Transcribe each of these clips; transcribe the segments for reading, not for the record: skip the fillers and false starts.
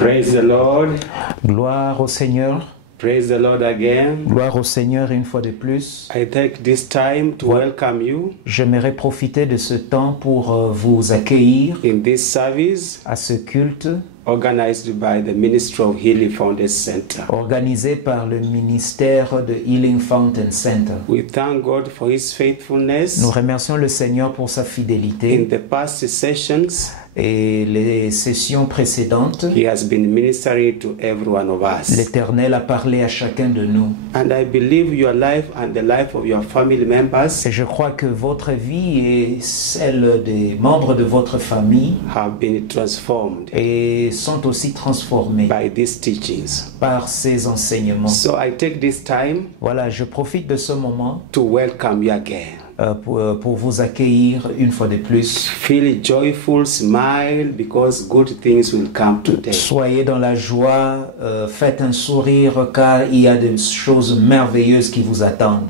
Praise the Lord. Gloire au Seigneur. Praise the Lord again. Gloire au Seigneur une fois de plus. I take this time to welcome you J'aimerais profiter de ce temps pour vous accueillir in this service à ce culte organized by the Ministry of Healing Foundation Center. organisé par le ministère de Healing Fountain Center. We thank God for His faithfulness. Nous remercions le Seigneur pour sa In fidélité the past sessions, et les sessions précédentes. He has been ministering to every one of us. L'Éternel a parlé à chacun de nous. And I believe your life and the life of your family members Et je crois que votre vie et celle des membres de votre famille have been transformed et sont aussi transformés by these teachings. par ces enseignements. So I take this time Voilà, je profite de ce moment to welcome you again. pour vous accueillir une fois de plus. Feel joyful, smile, because good things will come today. Soyez dans la joie, faites un sourire car il y a des choses merveilleuses qui vous attendent.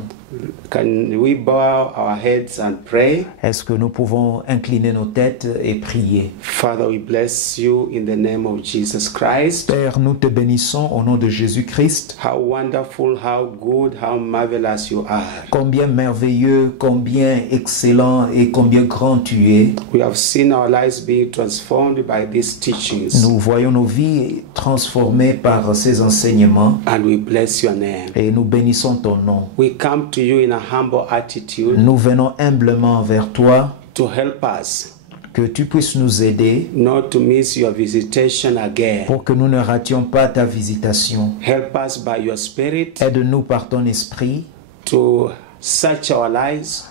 Can we bow our heads and pray? Est-ce que nous pouvons incliner nos têtes et prier? Father, we bless you in the name of Jesus Christ. Père, nous te bénissons au nom de Jésus-Christ. How wonderful, how good, how marvelous you are. Combien merveilleux, combien excellent et combien grand tu es. We have seen our lives being transformed by these teachings. Nous voyons nos vies transformées par ces enseignements And we bless your name. et nous bénissons ton nom. We come to you in a humble attitude Nous venons humblement vers toi, to help us que tu puisses nous aider not to miss your visitation again. pour que nous ne rations pas ta visitation. Help us by your Spirit Aide-nous par ton esprit, to search our lives.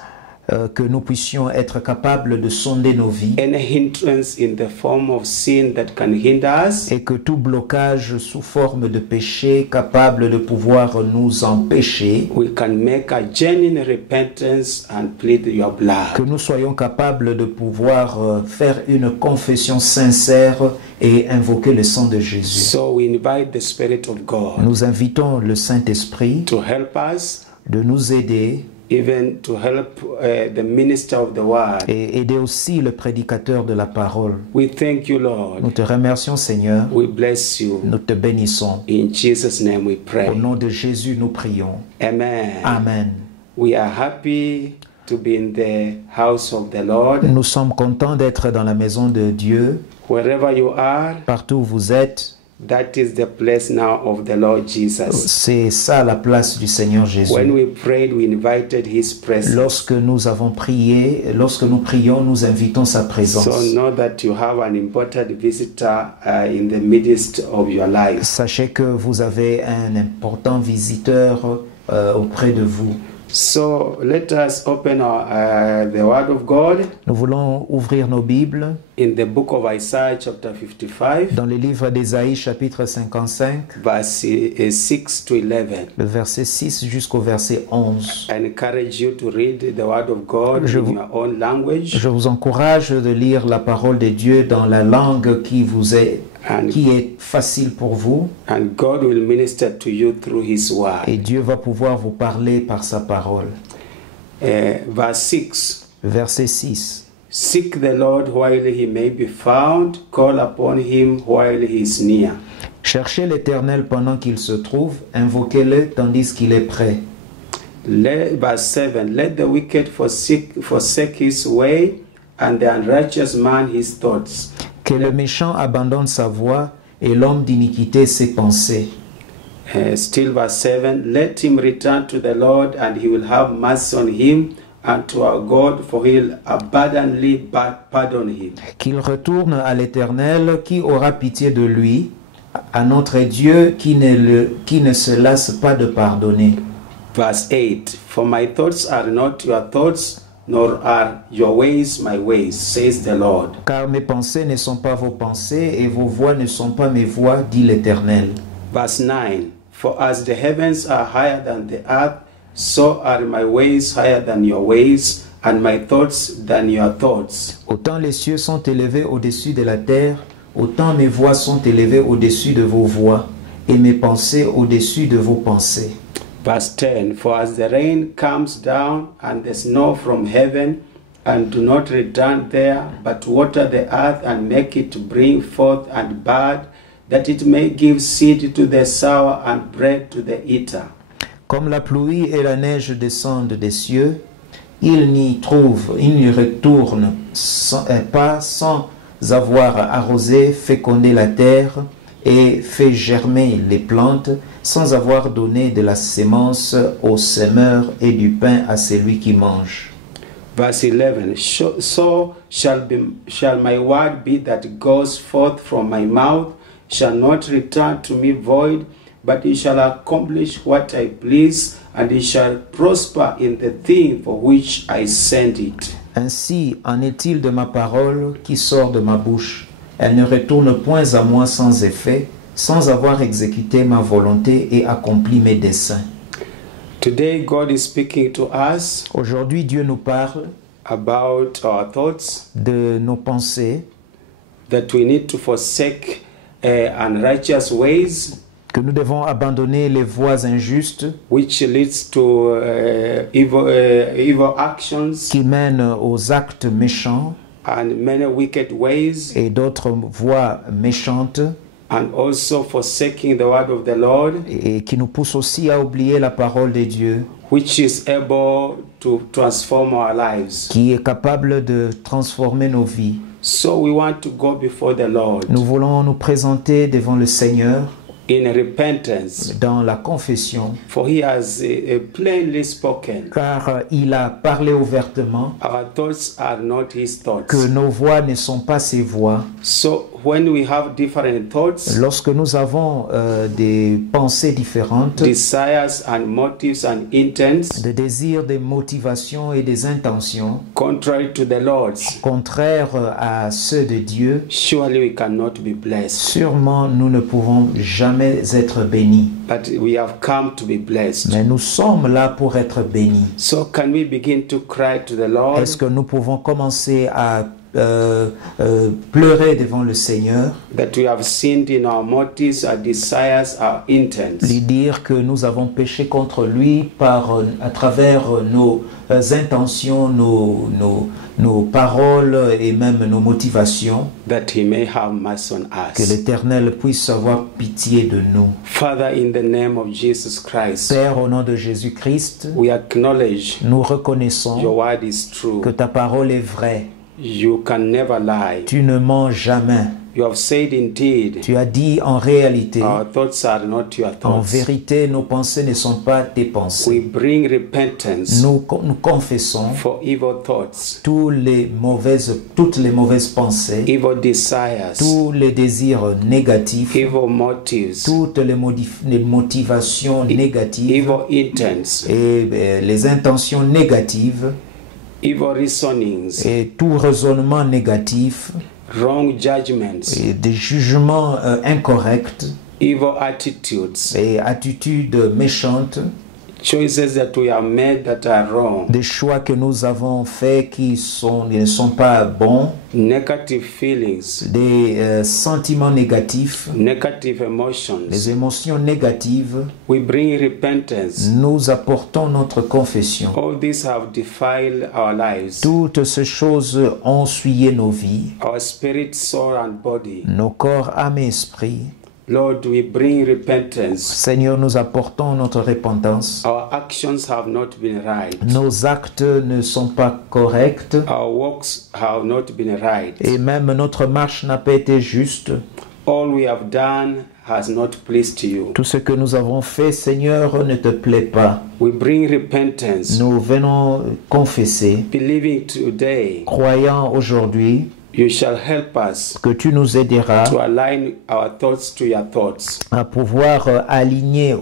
que nous puissions être capables de sonder nos vies Any hindrance in the form of sin that can hinder us, et que tout blocage sous forme de péché capable de pouvoir nous empêcher, we can make a genuine repentance and plead your que blood. nous soyons capables de pouvoir faire une confession sincère et invoquer le sang de Jésus. So we invite the Spirit of God Nous invitons le Saint-Esprit to help us, de nous aider even to help the minister of the word. et aider aussi le prédicateur de la parole. We thank you, Lord. Nous te remercions, Seigneur. We bless you. Nous te bénissons. In Jesus' name we Au pray. nom de Jésus, nous prions. Amen. Amen. We are happy to be in the house of the Lord. Nous sommes contents d'être dans la maison de Dieu. Wherever you are, Partout où vous êtes, that is the place now of the Lord Jesus. c'est ça la place du Seigneur Jésus. When we prayed, we invited His presence. Lorsque nous avons prié, lorsque nous prions, nous invitons sa présence. So know that you have an important visitor in the midst of your life. Sachez que vous avez un important visiteur auprès de vous. So let us open the Word of God Nous voulons ouvrir nos Bibles in the book of Isaiah chapter 55, dans le livre d'Ésaïe chapitre 55, verse 6 to 11. le verset 6 jusqu'au verset 11. I encourage you to read the Word of God Je in vous- your own language Je vous encourage de lire la parole de Dieu dans la langue qui est facile pour vous, and God will minister to you through His Word. et Dieu va pouvoir vous parler par sa parole. Verse 6. Verset 6. Seek the Lord while He may be found, call upon Him while He is near. Cherchez l'Éternel pendant qu'il se trouve, invoquez-le tandis qu'il est prêt. Verse 7. Let the wicked forsake his way, and the unrighteous man his thoughts. Que le méchant abandonne sa voie et l'homme d'iniquité ses pensées. Still verse 7. Let him return to the Lord, and He will have mercy on him, and to our God, for He'll abundantly pardon him. Qu'il retourne à l'Éternel qui aura pitié de lui, à notre Dieu qui ne se lasse pas de pardonner. Verse 8. For my thoughts are not your thoughts, nor are your ways my ways, says the Lord. Car mes pensées ne sont pas vos pensées et vos voies ne sont pas mes voies, dit l'Éternel. Verse 9. For as the heavens are higher than the earth, so are my ways higher than your ways, and my thoughts than your thoughts. Autant les cieux sont élevés au-dessus de la terre, autant mes voies sont élevées au-dessus de vos voies, et mes pensées au-dessus de vos pensées. Verse 10. For as the rain comes down and the snow from heaven, and do not return there, but water the earth and make it bring forth and bud, that it may give seed to the sower and bread to the eater. Comme la pluie et la neige descendent des cieux, il n'y retourne pas sans avoir arrosé, fécondé la terre et fait germer les plantes, sans avoir donné de la sémence au semeur et du pain à celui qui mange. Verse 11, so shall my word be that goes forth from my mouth, shall not return to me void, but it shall accomplish what I please, and it shall prosper in the thing for which I send it. Ainsi en est-il de ma parole qui sort de ma bouche. Elle ne retourne point à moi sans effet, sans avoir exécuté ma volonté et accompli mes desseins. Today God is speaking to us Aujourd'hui, Dieu nous parle about our thoughts, de nos pensées, that we need to forsake unrighteous ways, que nous devons abandonner les voies injustes which leads to evil actions qui mènent aux actes méchants and many wicked ways, et d'autres voies méchantes, and also forsaking the word of the Lord, et qui nous poussent aussi à oublier la parole de Dieu, which is able to transform our lives. qui est capable de transformer nos vies. So we want to go before the Lord Nous voulons nous présenter devant le Seigneur in repentance, dans la confession, for he has plainly spoken. car il a parlé ouvertement Our thoughts are not his thoughts. que nos voix ne sont pas ses voix. So when we have different thoughts, Lorsque nous avons des pensées différentes, desires and motives and intents des désirs, des motivations et des intentions contrary to the Lord's, contraires à ceux de Dieu, surely we cannot be blessed. sûrement nous ne pouvons jamais être bénis. But we have come to be blessed. Mais nous sommes là pour être bénis. So can we begin to cry to the Lord Est-ce que nous pouvons commencer à pleurer devant le Seigneur, that we have sinned in our motives, our desires, our intents? lui dire que nous avons péché contre lui à travers nos intentions, nos paroles et même nos motivations, That he may have mercy on que us. l'Éternel puisse avoir pitié de nous. Father, in the name of Jesus Christ, Père, au nom de Jésus-Christ, we acknowledge nous reconnaissons your word is true. que ta parole est vraie. You can never lie. Tu ne mens jamais. You have said indeed, Tu as dit en réalité, our thoughts are not your en thoughts. vérité, nos pensées ne sont pas tes We pensées. bring repentance Nous confessons for evil thoughts, toutes les mauvaises pensées, evil desires, tous les désirs négatifs, evil motives, toutes les motivations négatives evil intents, et les intentions négatives evil reasonings, et tout raisonnement négatif wrong judgments, et des jugements incorrects evil attitudes, et attitudes méchantes, choices that we have made that are wrong, des choix que nous avons faits qui ne sont pas bons, negative feelings, des sentiments négatifs, negative emotions. les émotions négatives. We bring repentance. Nous apportons notre confession. All these have defiled our lives, Toutes ces choses ont souillé nos vies, our spirit, soul, and body. nos corps, âme et esprit. Lord, we bring repentance. Seigneur, nous apportons notre repentance. Our actions have not been right. Nos actes ne sont pas corrects Our walks have not been right. et même notre marche n'a pas été juste. All we have done has not pleased you. Tout ce que nous avons fait, Seigneur, ne te plaît pas. We bring repentance, Nous venons confesser, believing today croyant aujourd'hui you shall help us que tu nous aideras to align our thoughts to your thoughts à pouvoir aligner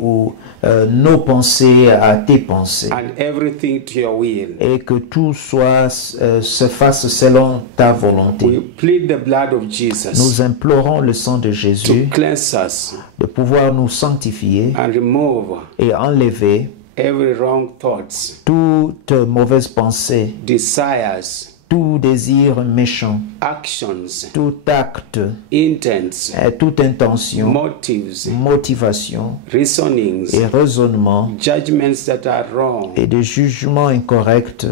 nos pensées à tes pensées and everything to your will. et que tout se fasse selon ta We volonté. plead the blood of Jesus Nous implorons le sang de to Jésus cleanse us de pouvoir nous sanctifier and remove et enlever every wrong thoughts, toute mauvaise pensée, desires, tout désir méchant, actions, tout acte, intents, toute intention, motives, motivation reasonings, et raisonnement judgments that are wrong, et des jugements incorrects,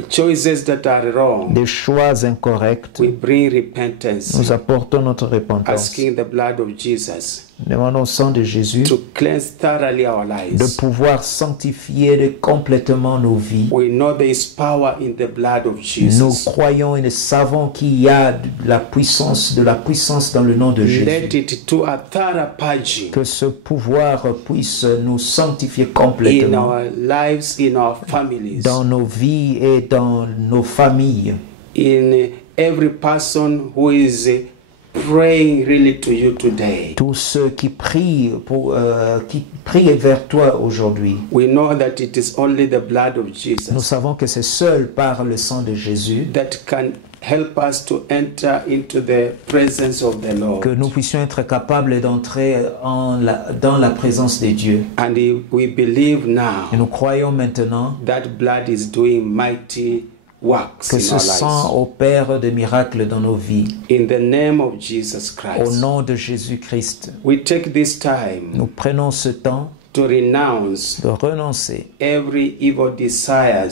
choices that are wrong, des choix incorrects, we bring repentance, nous apportons notre repentance. asking the blood of Jesus Demandons au sang de Jésus to cleanse thoroughly our de lives. pouvoir sanctifier complètement nos vies. We know there is power in the blood of Nous Jesus. croyons et nous savons qu'il y a de la puissance dans le nom de Jésus. Let it to a thorough purging Que ce pouvoir puisse nous sanctifier in complètement our lives, in our families, dans nos vies et dans nos familles. in every person who is praying really to you today. Tous ceux qui prient vers toi aujourd'hui. We know that it is only the blood of Nous Jesus savons que c'est seul par le sang de Jésus that can help us to enter into the presence of the que Lord. nous puissions être capables d'entrer dans la présence de Dieu. And we believe Et now nous croyons maintenant that blood is doing mighty works que in ce our sang lives. opère de miracles dans nos vies. In the name of Jesus Au Christ, nom de Jésus-Christ, we take this time nous prenons ce temps to renounce de renoncer every evil desires,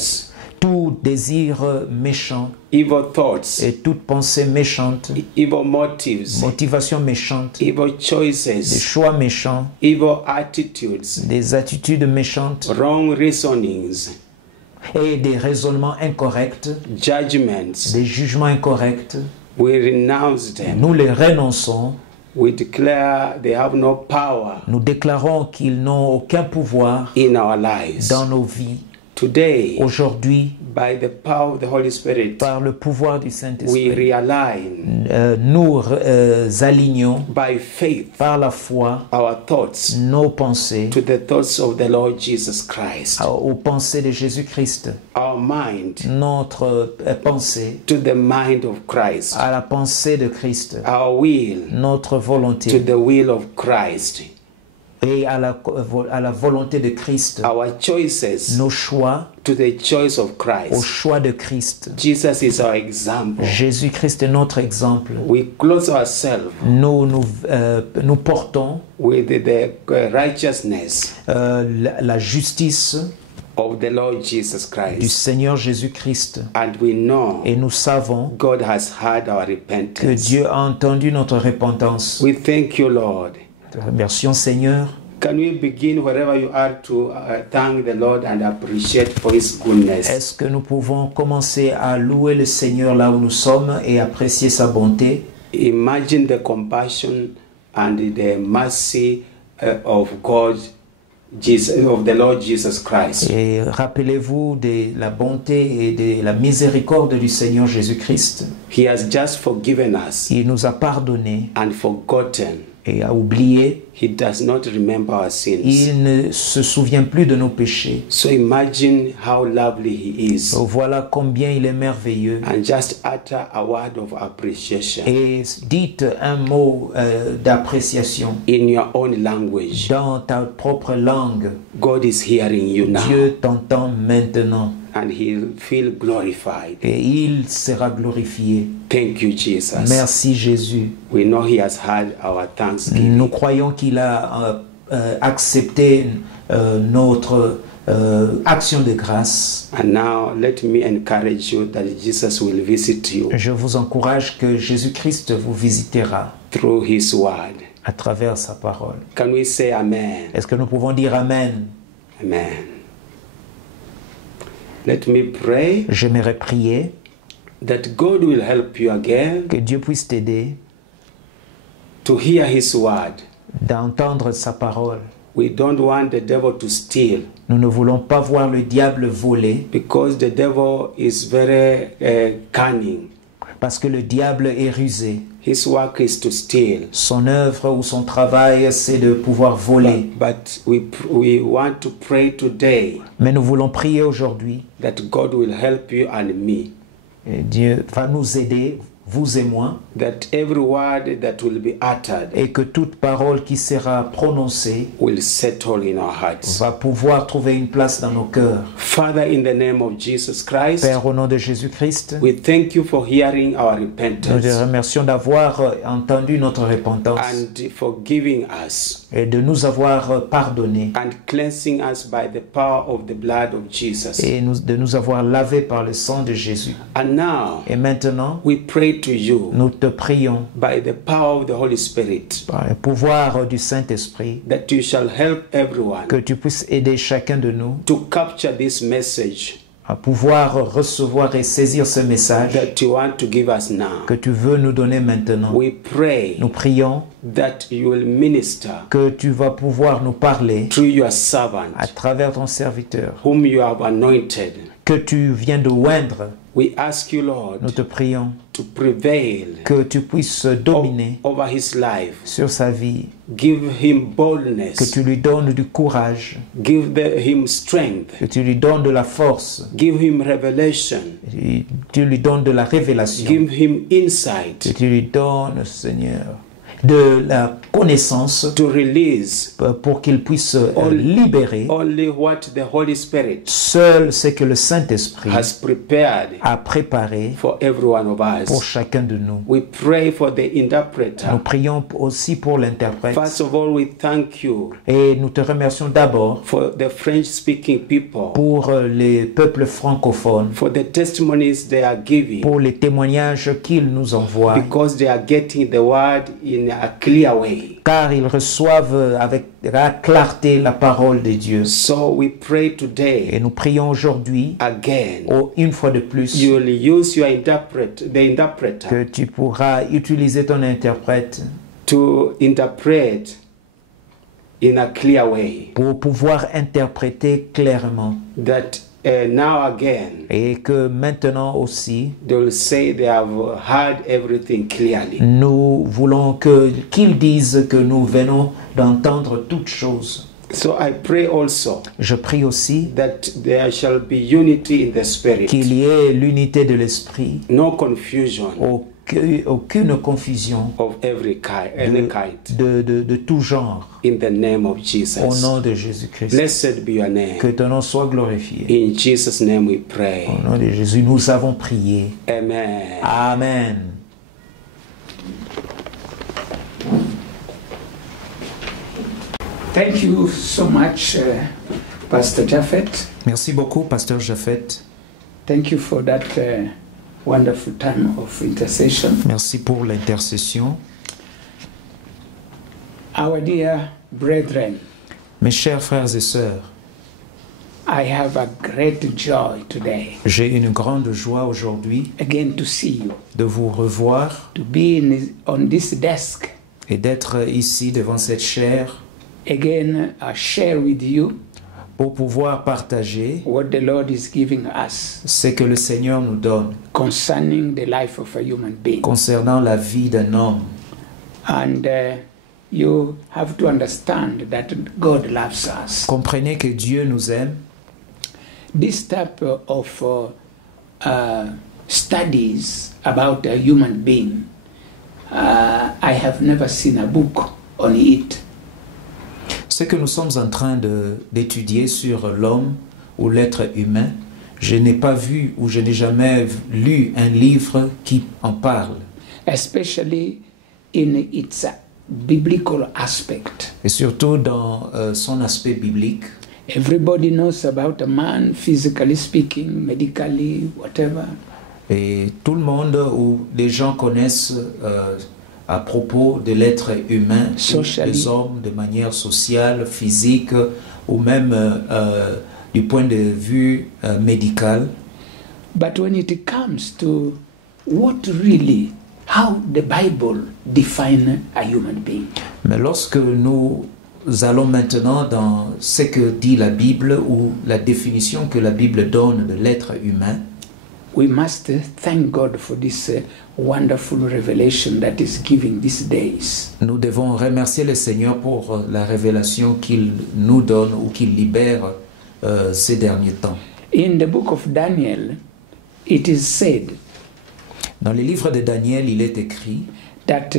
tout désir méchant evil thoughts, et toute pensée méchante, evil motives, motivation méchante, evil des choices, choix méchants, evil attitudes, des attitudes méchantes wrong reasonings, et des raisonnements incorrects, judgments. des jugements incorrects. We renounce them. Nous les renonçons. We declare they have no power Nous déclarons qu'ils n'ont aucun pouvoir in our lives. dans nos vies. Today, Aujourd'hui, by the power of the Holy Spirit, par le pouvoir du we Saint-Esprit, realign nous alignons by faith par la foi our thoughts nos pensées to the thoughts of the Lord Jesus Christ, aux pensées de Jésus-Christ, our mind notre pensée to the mind of Christ, à la pensée de Christ, our will notre to volonté the will of Christ, et à la volonté de Christ, our choices nos choix to the choice of au Christ. choix de Christ. Jesus is our example. Jésus-Christ est notre exemple. We clothe ourselves Nous portons with the righteousness la justice of the Lord Jesus du Christ. Seigneur Jésus-Christ. And we know Et nous savons God has heard our que repentance. Dieu a entendu notre repentance. We thank you, Lord. Te remercions, Seigneur. Can we begin wherever you are to thank the Lord and appreciate for His goodness? Est-ce que nous pouvons commencer à louer le Seigneur là où nous sommes et apprécier sa bonté? Imagine the compassion and the mercy of God, of the Lord Jesus Christ. Et rappelez-vous de la bonté et de la miséricorde du Seigneur Jésus-Christ. He has just forgiven us Il nous a pardonné and forgotten. et a oublié. He does not remember our sins. Il ne se souvient plus de nos péchés. So imagine how lovely He is. Voilà combien il est merveilleux. And just utter a word of appreciation Et dites un mot d'appréciation in your own language. dans ta propre langue. God is hearing you now, Dieu t'entend maintenant and He'll feel glorified. et il sera glorifié. Thank you, Jesus. Merci Jésus. We know He has heard our thanksgiving. Nous croyons qu'il a accepté notre action de grâce. And now let me encourage you that Jesus will visit you Je vous encourage que Jésus-Christ vous visitera through His word. à travers sa parole. Can we say amen? Est-ce que nous pouvons dire Amen? Amen. Let me pray J'aimerais prier that God will help you again que Dieu puisse t'aider to hear His word. d'entendre sa parole. We don't want the devil to steal, Nous ne voulons pas voir le diable voler because the devil is very cunning. parce que le diable est rusé. His work is to steal. Son œuvre ou son travail, c'est de pouvoir voler. But we want to pray today Mais nous voulons prier aujourd'hui that God will help you and me et Dieu va nous aider, vous et moi, that every word that will be uttered et que toute parole qui sera prononcée will settle in our hearts. va pouvoir trouver une place dans nos cœurs. Father, in the name of Jesus Christ, Père, au nom de Jésus-Christ, we thank you for hearing our nous repentance te remercions d'avoir entendu notre repentance and forgiving us et de nous avoir pardonné and cleansing us by the power of the blood of Jesus. et de nous avoir lavés par le sang de Jésus. And now Et maintenant, we pray to you nous te prions by the power of the Holy Spirit par le pouvoir du Saint-Esprit that you shall help everyone que tu puisses aider chacun de nous to capture this message à pouvoir recevoir et saisir ce message that you want to give us now. que tu veux nous donner maintenant. We pray Nous prions that you will minister que tu vas pouvoir nous parler through your servant à travers ton serviteur, whom you have anointed. que tu viens de oindre. We ask you, Lord, Nous te prions to prevail que tu puisses dominer over his life. sur sa vie, Give him que boldness. tu lui donnes du courage, Give him strength. que tu lui donnes de la force, Give him revelation. et tu lui donnes de la révélation, Give him insight que tu lui donnes, Seigneur, de la connaissance to release pour qu'il puisse libérer only what the Holy Spirit seul ce que le Saint-Esprit has prepared a préparé for every one of pour us. chacun de nous. We pray for the Nous interpreter. prions aussi pour l'interprète First of all, we thank you et nous te remercions d'abord for the French-speaking people, pour les peuples francophones, for the testimonies they are giving, pour les témoignages qu'ils nous envoient, because they are getting the word in a clear way. car ils reçoivent avec la clarté la parole de Dieu. So we pray today Et nous prions aujourd'hui, again, une fois de plus, you will use your the interpreter que tu pourras utiliser ton interprète to interpret in a clear way, pour pouvoir interpréter clairement. that now again Et que maintenant aussi, they will say they have heard everything clearly. nous voulons qu'ils disent que nous venons d'entendre toutes choses. So I pray also Je prie aussi that there shall be unity in the spirit, qu'il y ait l'unité de l'esprit, no confusion aucune confusion of any kind, de tout genre, in the name of au Jesus. nom de Jésus-Christ. Blessed be your name. Que ton nom soit glorifié. In Jesus' name we pray. Au nom de Jésus, nous avons prié. Amen. Amen. Thank you so much, Pastor Japheth. Merci beaucoup, Pasteur Japheth. Thank you for that wonderful time of intercession. Merci pour l'intercession. Our dear brethren, Mes chers frères et sœurs, I have a great joy today j'ai une grande joie aujourd'hui again to see you, de vous revoir to be on this desk et d'être ici devant cette chaire again, share with you pour pouvoir partager what the Lord is giving us ce que le Seigneur nous donne concerning the life of a human being. concernant la vie d'un homme. And you have to understand that God loves us. Comprenez que Dieu nous aime. This type of studies about a human being, I have never seen a book on it. Ce que nous sommes en train d'étudier sur l'homme ou l'être humain, je n'ai pas vu ou je n'ai jamais lu un livre qui en parle. Especially in its biblical aspect. Et surtout dans son aspect biblique. Everybody knows about a man, physically speaking, medically, whatever. Et tout le monde ou les gens connaissent à propos de l'être humain, des hommes de manière sociale, physique ou même du point de vue médical. But when it comes to what really, how the Bible defines a human being. Mais lorsque nous allons maintenant dans ce que dit la Bible ou la définition que la Bible donne de l'être humain, we must thank God for this wonderful revelation that is giving these days. Nous devons remercier le Seigneur pour la révélation qu'il nous donne ou qu'il libère ces derniers temps. In the book of Daniel, it is said, Dans les livres de Daniel, il est écrit that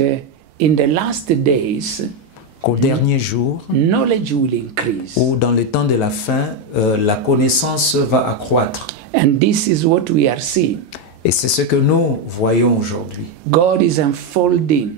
in the last days, qu'au dernier jour, knowledge will increase. ou dans le temps de la fin, la connaissance va accroître. And this is what we are seeing. Et c'est ce que nous voyons aujourd'hui. God is unfolding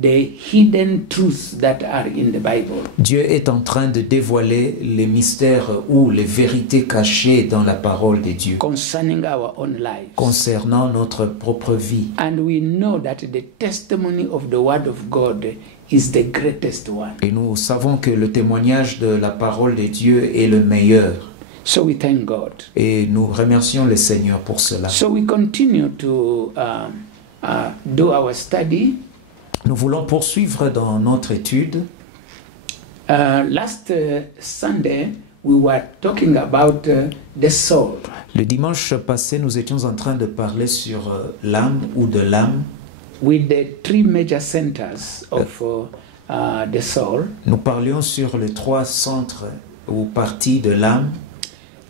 the hidden truths that are in the Bible. Dieu est en train de dévoiler les mystères ou les vérités cachées dans la parole de Dieu Concerning our own lives. concernant notre propre vie. And we know that the testimony of the Word of God is the greatest one. Et nous savons que le témoignage de la parole de Dieu est le meilleur. So we thank God. Et nous remercions le Seigneur pour cela. So we continue to do our study. Nous voulons poursuivre dans notre étude. Last Sunday, we were talking about the soul. Le dimanche passé, nous étions en train de parler sur l'âme ou de l'âme. With the three major centers of the soul. Nous parlions sur les trois centres ou parties de l'âme.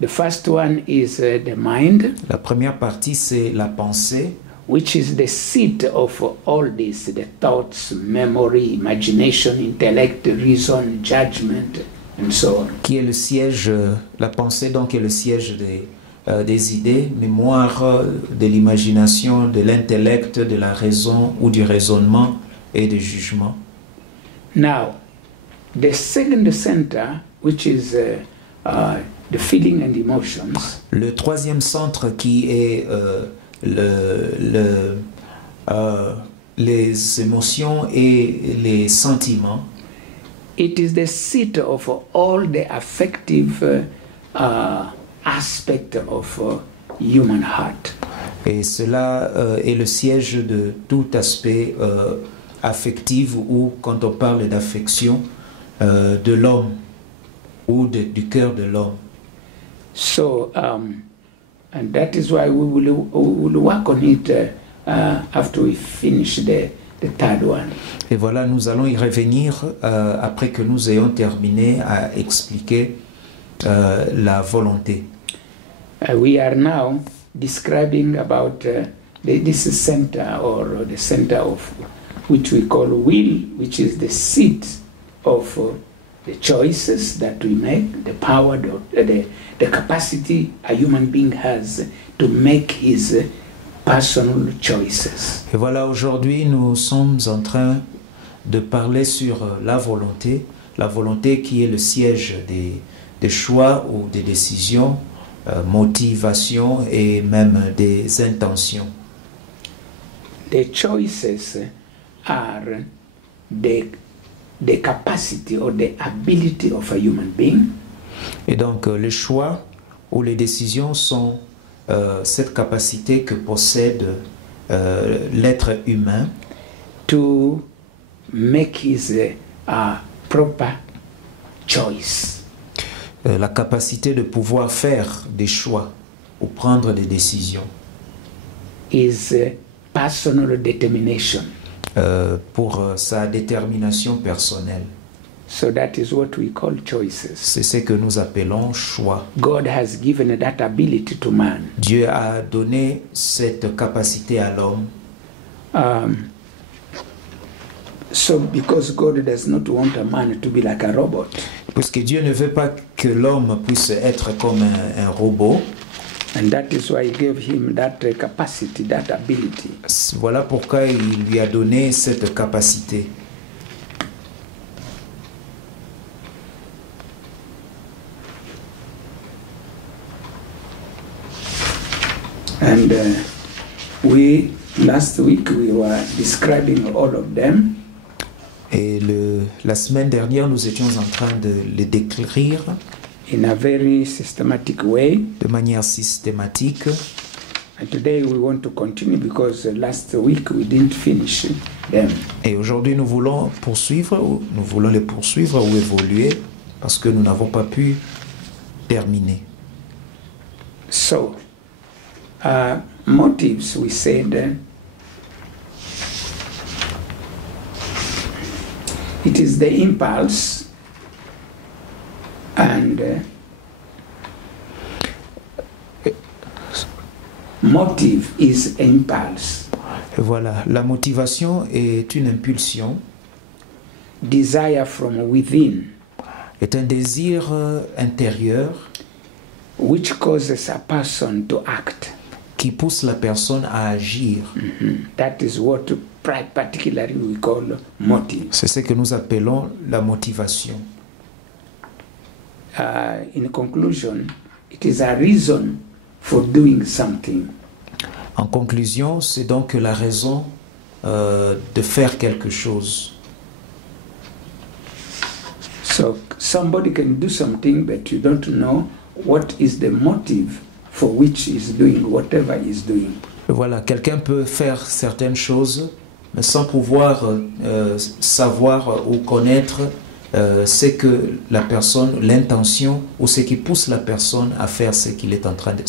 The first one is the mind, La première partie, c'est la pensée, which is the seat of all this, the thoughts, memory, imagination, intellect, reason, judgment, and so on. qui est le siège, la pensée donc est le siège des idées, mémoire de l'imagination, de l'intellect, de la raison ou du raisonnement et du jugement. Now, the second center, which is the feeling and emotions, Le troisième centre qui est les émotions et les sentiments, it is the seat of all the affective aspect of human heart. et cela est le siège de tout aspect affectif ou quand on parle d'affection de l'homme ou du cœur de l'homme. So, and that is why we will work on it after we finish the third one. Et voilà, nous allons y revenir après que nous ayons terminé à expliquer la volonté. We are now describing about this center or the center of which we call will, which is the seat of the choices that we make, the power, the capacity a human being has to make his personal choices. Et voilà, aujourd'hui, nous sommes en train de parler sur la volonté qui est le siège des choix ou des décisions, motivations et même des intentions. The choices are the capacity or the ability of a human being Et donc, les choix ou les décisions sont cette capacité que possède l'être humain to make his proper choice. la capacité de pouvoir faire des choix ou prendre des décisions Is personal determination. pour sa détermination personnelle. So that is what we call choices. C'est ce que nous appelons choix. God has given that ability to man. Dieu a donné cette capacité à l'homme. So because God does not want a man to be like a robot, Puisque Dieu ne veut pas que l'homme puisse être comme un robot. and that is why he gave him that capacity, that ability. Voilà pourquoi il lui a donné cette capacité. And last week we were describing all of them. Et la semaine dernière, nous étions en train de les décrire In a very systematic way. de manière systématique. And today we want to continue because last week we didn't finish them. Et aujourd'hui, nous voulons les poursuivre ou évoluer parce que nous n'avons pas pu terminer. So, motives, we said, it is the impulse and motive is impulse. Voilà, la motivation est une impulsion, desire from within, est un désir intérieur which causes a person to act. qui pousse la personne à agir. That is what particularly we call motive. C'est ce que nous appelons la motivation. In conclusion, it is a reason for doing something. En conclusion, c'est donc la raison de faire quelque chose. So somebody can do something, but you don't know what is the motive for which he's doing whatever he's doing. Voilà, quelqu'un peut faire certaines choses, mais sans pouvoir savoir ou connaître ce que la personne, l'intention ou ce qui pousse la personne à faire ce qu'elle est en train de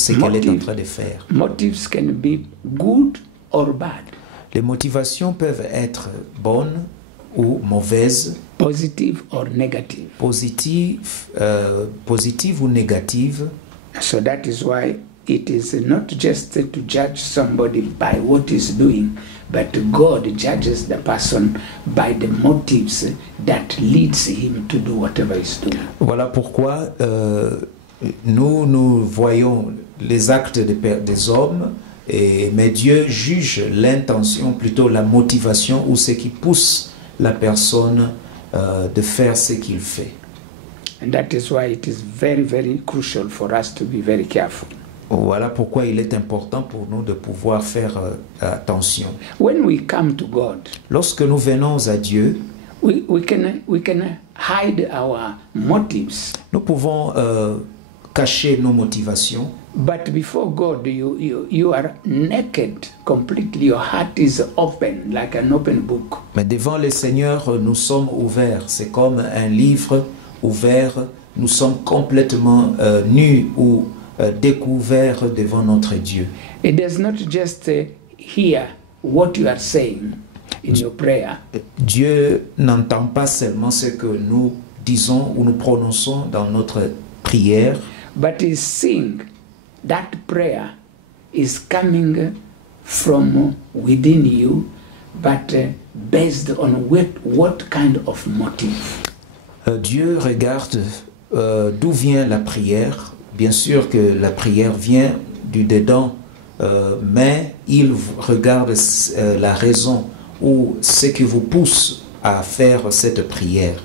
faire. Motives can be good or bad. Les motivations peuvent être bonnes ou mauvaises, Positive or negative. positives ou négatives. So that is why it is not just to judge somebody by what he's doing, but God judges the person by the motives that leads him to do whatever he's doing. Voilà pourquoi nous voyons les actes des hommes, mais Dieu juge l'intention, plutôt la motivation ou ce qui pousse la personne de faire ce qu'il fait. And that is why it is very, very crucial for us to be very careful. Voilà pourquoi il est important pour nous de pouvoir faire attention. When we come to God, Lorsque nous venons à Dieu, we can hide our motives. nous pouvons cacher nos motivations. But before God, you are naked completely. Your heart is open, like an open book. Mais devant le Seigneur, nous sommes ouverts. C'est comme un livre ouvert. Nous sommes complètement nus ou découverts devant notre Dieu. It does not just hear what you are saying in your prayer, Dieu n'entend pas seulement ce que nous disons ou nous prononçons dans notre prière, but is seeing that prayer is coming from within you, but based on what kind of motive. Dieu regarde d'où vient la prière. Bien sûr que la prière vient du dedans, mais il regarde la raison ou ce qui vous pousse à faire cette prière.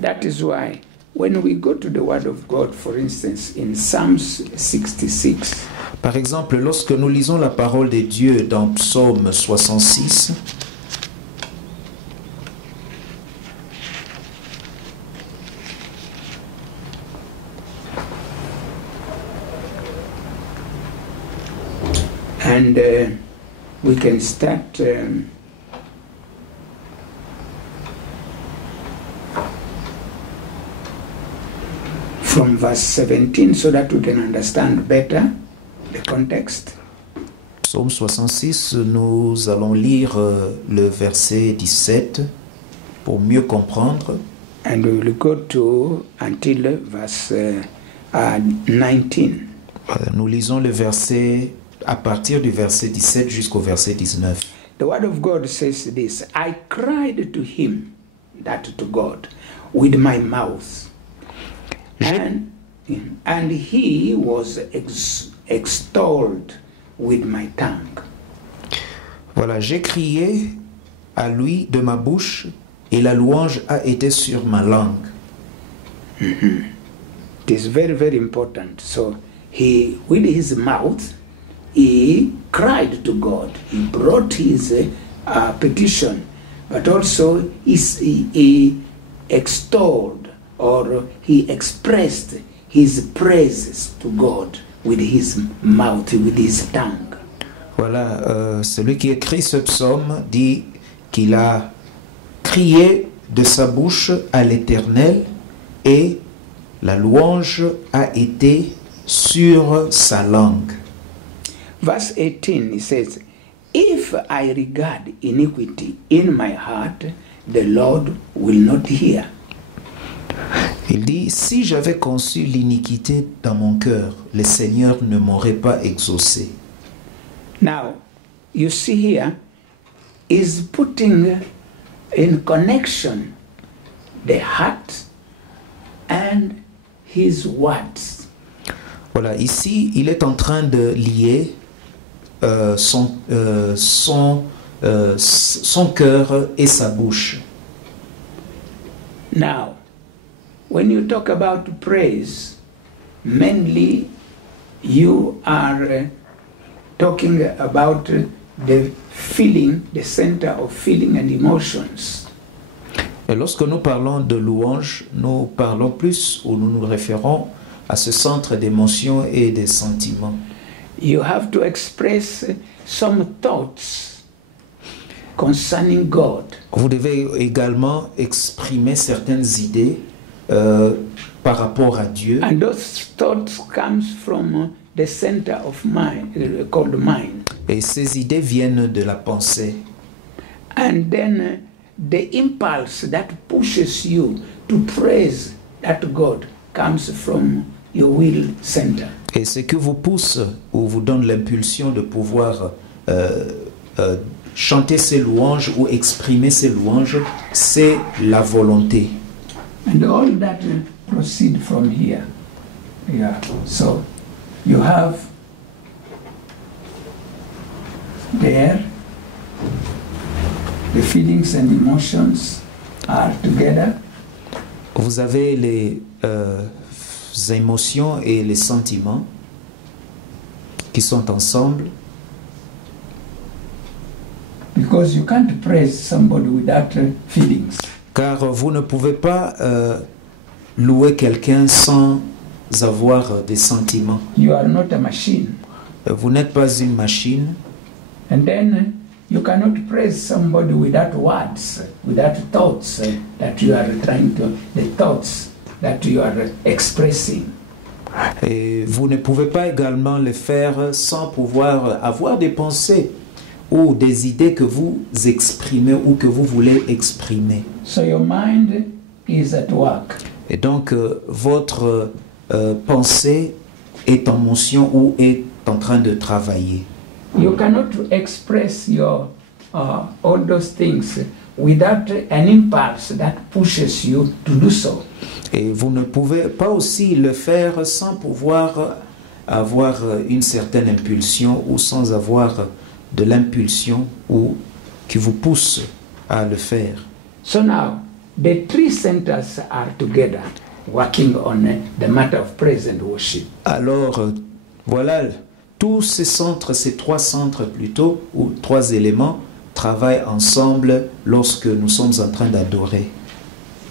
That is why when we go to the Word of God, for instance, in Psalms 66, Par exemple, lorsque nous lisons la parole de Dieu dans Psaume 66, and we can start from verse 17 so that we can understand better the context. Psaume 66, nous allons lire le verset 17 pour mieux comprendre. And we will go to until verse 19. Nous lisons le verset à partir du verset 17 jusqu'au verset 19. The word of God says this: I cried to him, that to God, with my mouth, and he was extolled with my tongue. Voilà, j'ai crié à lui de ma bouche et la louange a été sur ma langue. It is very, very important. So he, with his mouth, he cried to God. He brought his petition, but also he extolled, or he expressed his praises to God with his mouth, with his tongue. Voilà, celui qui écrit ce psaume dit qu'il a crié de sa bouche à l'Éternel et la louange a été sur sa langue. Verse 18, it says, if I regard iniquity in my heart, the Lord will not hear. Il dit, si j'avais conçu l'iniquité dans mon cœur, le Seigneur ne m'aurait pas exaucé. Now, you see here, is putting in connection the heart and his words. Voilà, ici, il est en train de lier son cœur et sa bouche. Now, when you talk about praise, mainly you are talking about the feeling, the center of feeling and emotions. Et lorsque nous parlons de louange, nous parlons plus ou nous nous référons à ce centre d'émotions et des sentiments. You have to express some thoughts concerning God. Vous devez également exprimer certaines idées par rapport à Dieu. And those thoughts comes from the center of mind, called mind. Et ces idées viennent de la pensée. And then the impulse that pushes you to praise that God comes from your will center. Et ce qui vous pousse ou vous donne l'impulsion de pouvoir chanter ces louanges ou exprimer ces louanges, c'est la volonté. And all that proceed from here. Yeah. So you have there the feelings and emotions are together. Vous avez les émotions et les sentiments qui sont ensemble. Because you can't praise somebody without feelings. Car vous ne pouvez pas louer quelqu'un sans avoir des sentiments. You are not a machine. Vous n'êtes pas une machine. And then you cannot praise somebody without words, without thoughts that you are trying to, the thoughts that you are expressing. Et vous ne pouvez pas également le faire sans pouvoir avoir des pensées ou des idées que vous exprimez ou que vous voulez exprimer. So your mind is at work. Et donc votre pensée est en motion ou est en train de travailler. You cannot express your all those things without an impulse that pushes you to do so. Et vous ne pouvez pas aussi le faire sans pouvoir avoir une certaine impulsion ou sans avoir de l'impulsion ou qui vous pousse à le faire. So now, the three centers are together, working on the matter of praise and worship. Alors, voilà, tous ces centres, ces trois centres plutôt, ou trois éléments, travaillent ensemble lorsque nous sommes en train d'adorer.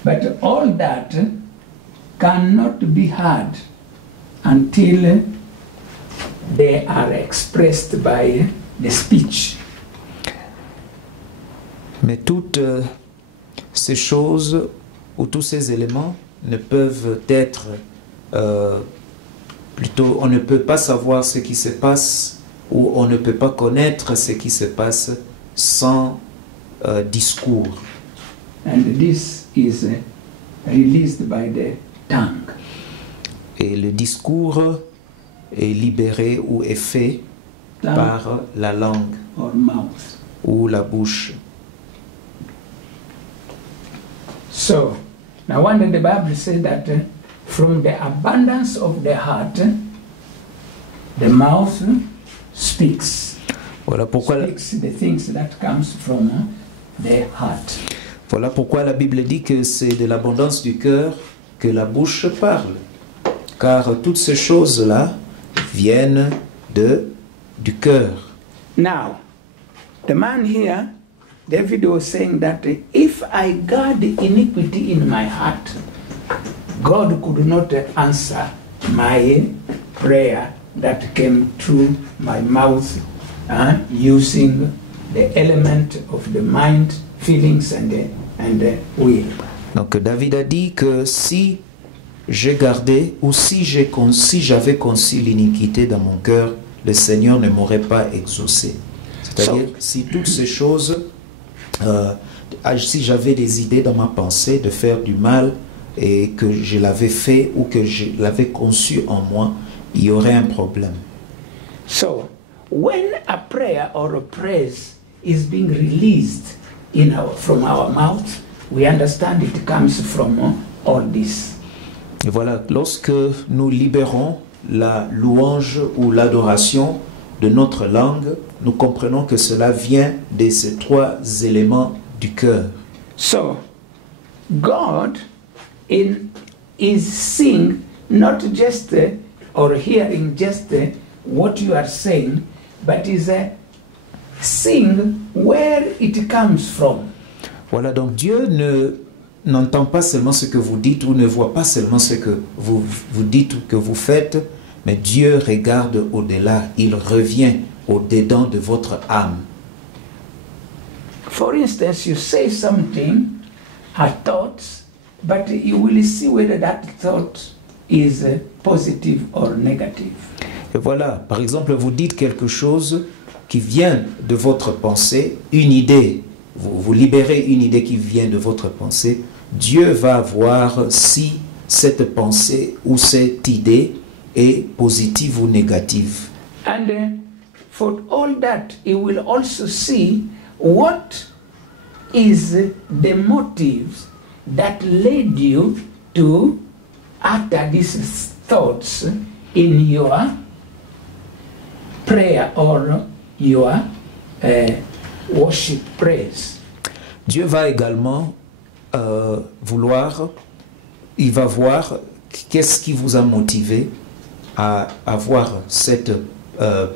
But all that cannot be heard until they are expressed by the speech. Mais toutes ces choses ou tous ces éléments ne peuvent être plutôt, on ne peut pas savoir ce qui se passe ou on ne peut pas connaître ce qui se passe sans discours. And this is released by the tongue. Et le discours est libéré ou est fait par la langue Or mouth. ou la bouche. So, now when the Bible says that from the abundance of the heart, the mouth speaks. Voilà pourquoi, Speaks the things that comes from the heart. voilà pourquoi la Bible dit que c'est de l'abondance du cœur que la bouche parle. Car toutes ces choses-là viennent du cœur. Now, the man here, David was saying that if I guard iniquity in my heart, God could not answer my prayer that came through my mouth using the element of the mind, feelings and the will. Donc David a dit que si j'ai gardé ou si j'avais conçu l'iniquité dans mon cœur, le Seigneur ne m'aurait pas exaucé. C'est-à-dire si toutes ces choses, si j'avais des idées dans ma pensée de faire du mal et que je l'avais fait ou que je l'avais conçu en moi, il y aurait un problème. So, when a prayer or a praise is being released from our mouth, we understand it comes from all this. Et voilà, lorsque nous libérons la louange ou l'adoration de notre langue, nous comprenons que cela vient de ces trois éléments du cœur. So, God is seeing not just or hearing just what you are saying, but is seeing where it comes from. Voilà, donc Dieu n'entend pas seulement ce que vous dites ou ne voit pas seulement ce que vous dites ou que vous faites, mais Dieu regarde au-delà, il revient au-dedans de votre âme. For instance, you say something, a thought, but you will see whether that thought is positive or negative. Et voilà, par exemple, vous dites quelque chose qui vient de votre pensée, une idée, vous libérez une idée qui vient de votre pensée, Dieu va voir si cette pensée ou cette idée est positive ou négative. And for all that, he will also see what is the motives that led you to utter these thoughts in your prayer or your worship praise. Dieu va également il va voir qu'est-ce qui vous a motivé à avoir cette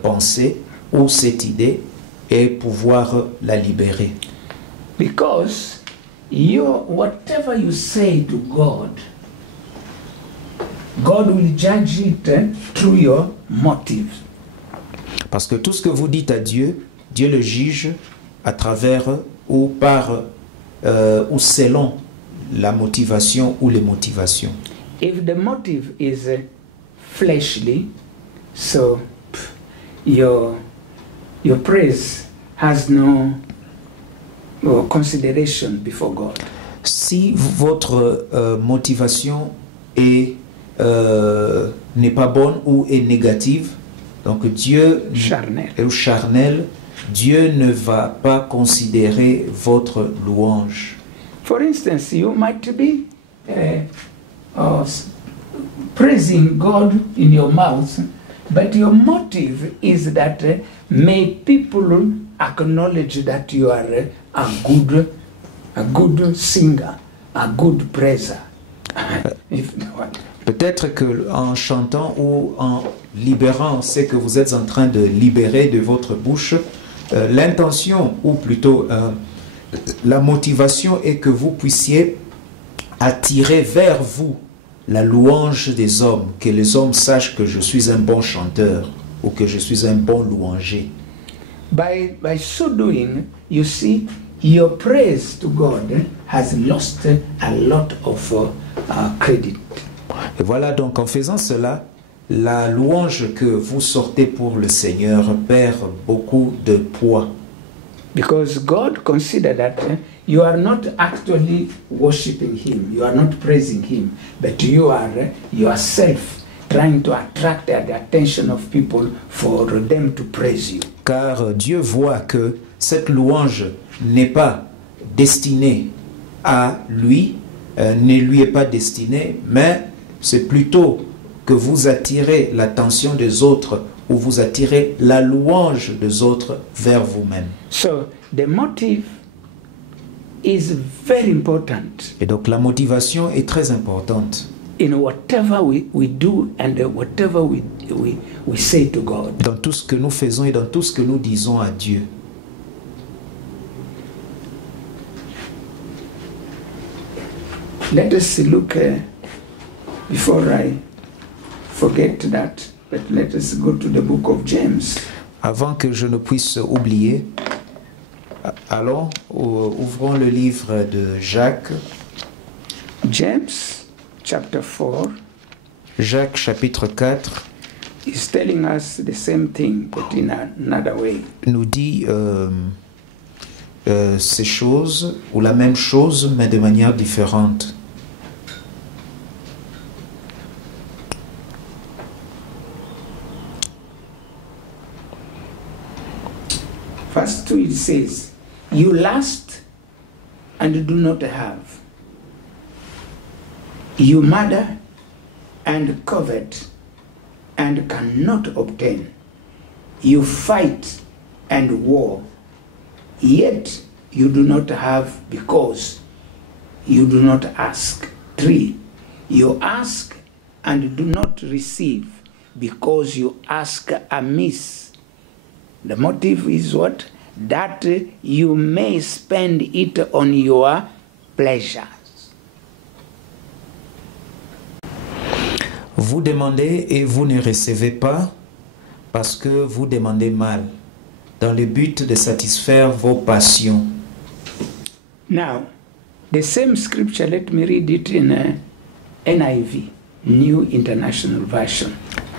pensée ou cette idée et pouvoir la libérer. Because whatever you say to God, God will judge it through your motives. Parce que tout ce que vous dites à Dieu, Dieu le juge à travers ou par ou selon la motivation ou les motivations. If the motive is fleshly, so your praise has no consideration before God. Si votre motivation n'est pas bonne ou est négative, donc Dieu est charnel, Dieu ne va pas considérer votre louange. For instance, you might be praising God in your mouth, but your motive is that may people acknowledge that you are a good singer, a good praiser. Peut-être qu'en chantant ou en libérant ce que vous êtes en train de libérer de votre bouche, l'intention ou plutôt la motivation est que vous puissiez attirer vers vous la louange des hommes, que les hommes sachent que je suis un bon chanteur ou que je suis un bon louanger. By so doing, you see, your praise to God has lost a lot of credit. Et voilà, donc en faisant cela, la louange que vous sortez pour le Seigneur perd beaucoup de poids. Because God considers that you are not actually worshiping Him, you are not praising Him, but you are yourself trying to attract the attention of people for them to praise you. Car Dieu voit que cette louange n'est pas destinée à lui, ne lui est pas destinée, mais c'est plutôt que vous attirez l'attention des autres ou vous attirez la louange des autres vers vous-même. So the motive is very important. Et donc la motivation est très importante. In whatever we do and whatever we say to God. Dans tout ce que nous faisons et dans tout ce que nous disons à Dieu. Let us look, before I forget that, but let us go to the book of James. Avant que je ne puisse oublier, allons, ouvrons le livre de Jacques. James, chapter 4. Jacques, chapitre 4. Is telling us the same thing, but in another way. Nous dit ces choses, ou la même chose, mais de manière différente. verse 2 it says, you lust and do not have. You murder and covet and cannot obtain. You fight and war, yet you do not have because you do not ask. 3, you ask and do not receive because you ask amiss. The motive is what? That you may spend it on your pleasures. Vous demandez et vous ne recevez pas parce que vous demandez mal, dans le but de satisfaire vos passions. Now, the same scripture, let me read it in NIV, New International Version.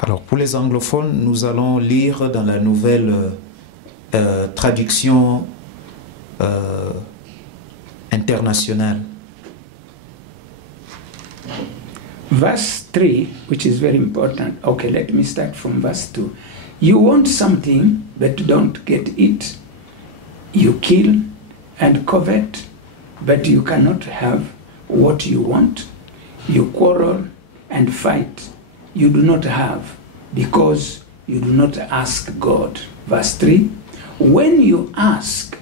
Alors pour les anglophones, nous allons lire dans la nouvelle traduction internationale. Verse 3, which is very important. Okay, let me start from verse 2. You want something, but don't get it. You kill and covet, but you cannot have what you want. You quarrel and fight. You do not have because you do not ask God. Verse 3, when you ask,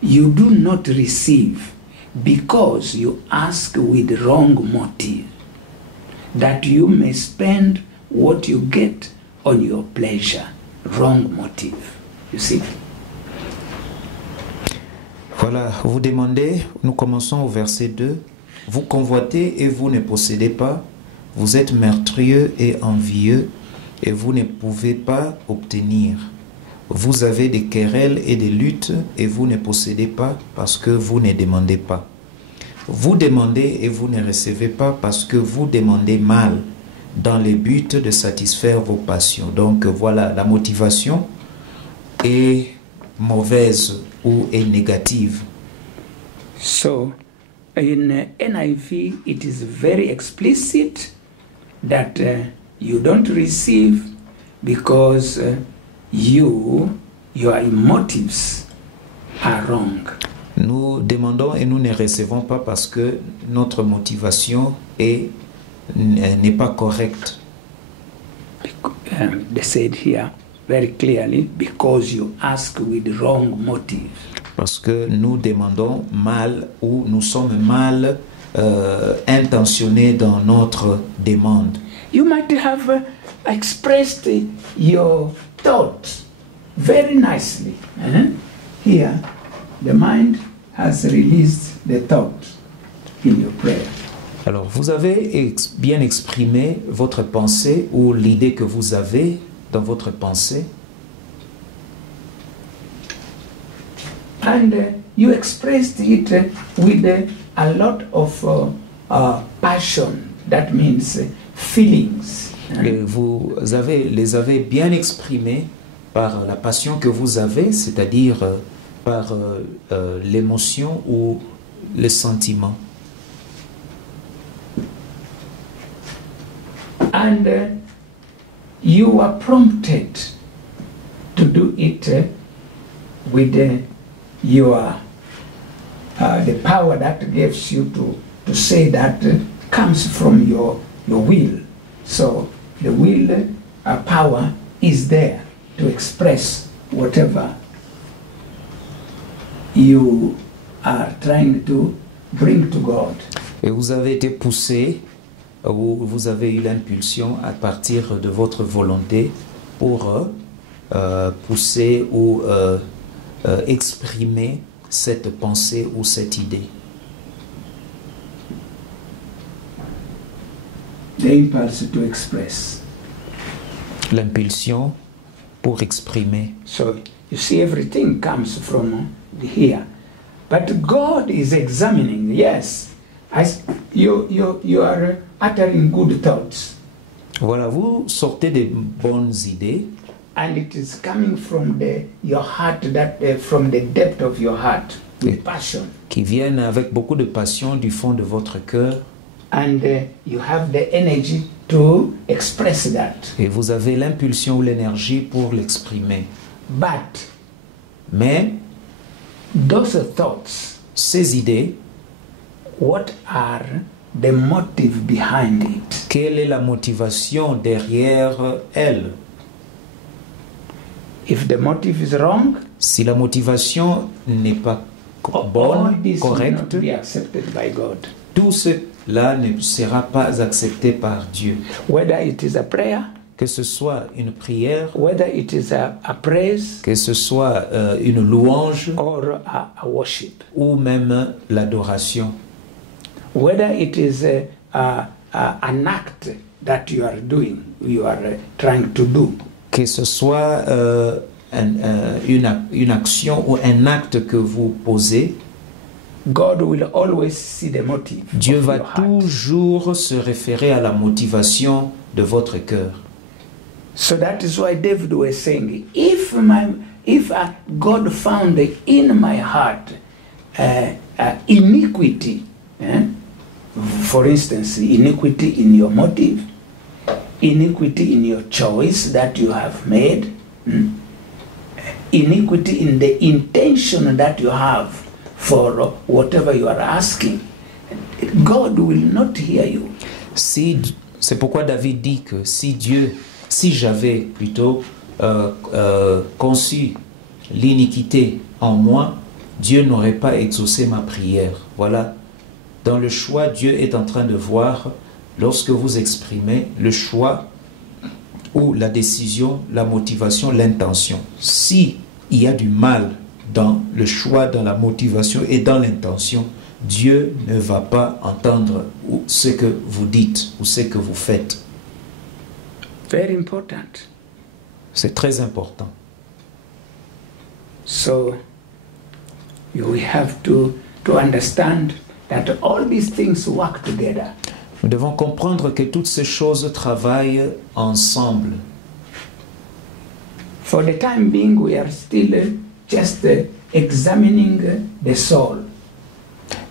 you do not receive because you ask with wrong motive, that you may spend what you get on your pleasure. Wrong motive. You see? Voilà, vous demandez, nous commençons au verset 2. Vous convoitez et vous ne possédez pas. Vous êtes meurtrieux et envieux et vous ne pouvez pas obtenir. Vous avez des querelles et des luttes et vous ne possédez pas parce que vous ne demandez pas. Vous demandez et vous ne recevez pas parce que vous demandez mal dans le but de satisfaire vos passions. Donc voilà, la motivation est mauvaise ou est négative. So, in NIV, it is very explicit that you don't receive because your motives are wrong. Nous demandons et nous ne recevons pas parce que notre motivation n'est pas correcte. They said here very clearly, because you ask with wrong motive. Parce que nous demandons mal ou nous sommes mal intentionnés dans notre demande. You might have expressed your thoughts very nicely. Here, the mind has released the thought in your prayer. Alors, vous avez bien exprimé votre pensée ou l'idée que vous avez dans votre pensée. And you expressed it with a lot of passion. That means feelings. Et vous les avez bien exprimés par la passion que vous avez, c'est-à-dire par l'émotion ou le sentiment. And you are prompted to do it with your the power that gives you to say that comes from your will. So the will power is there to express whatever you are trying to bring to God. Et vous avez été poussé, ou vous avez eu l'impulsion à partir de votre volonté pour pousser ou exprimer cette pensée ou cette idée. The impulse to express. L'impulsion pour exprimer. So you see, everything comes from here, but God is examining. Yes, you are uttering good thoughts. Voilà, vous sortez des bonnes idées. And it is coming from your heart, from the depth of your heart, with passion. Qui viennent avec beaucoup de passion du fond de votre cœur. And you have the energy to express that. Et vous avez l'impulsion ou l'énergie pour l'exprimer. But Mais those thoughts, ces idées, what are the motive behind it? quelle est la motivation derrière elles? If the motive is wrong, Si la motivation n'est pas all bonne, this will not correcte, be accepted by God. tout cela ne sera pas accepté par Dieu. Whether it is a prayer, Que ce soit une prière, whether it is a praise, que ce soit une louange or a worship, ou même l'adoration. whether it is an act that you are doing, you are trying to do, Que ce soit une action ou un acte que vous posez, God will always see the motive. Dieu of va your heart. toujours se référer à la motivation de votre cœur. So that is why David was saying, if God found in my heart iniquity, for instance, iniquity in your motive, iniquity in your choice that you have made, iniquity in the intention that you have for whatever you are asking, God will not hear you. C'est pourquoi David dit que si j'avais plutôt conçu l'iniquité en moi, Dieu n'aurait pas exaucé ma prière. Voilà. Dans le choix, Dieu est en train de voir, lorsque vous exprimez le choix ou la décision, la motivation, l'intention. Si il y a du mal dans le choix, dans la motivation et dans l'intention, Dieu ne va pas entendre ce que vous dites ou ce que vous faites. Very important. C'est très important. So we have to understand that all these things work together. Nous devons comprendre que toutes ces choses travaillent ensemble. For the time being, we are still just examining the soul.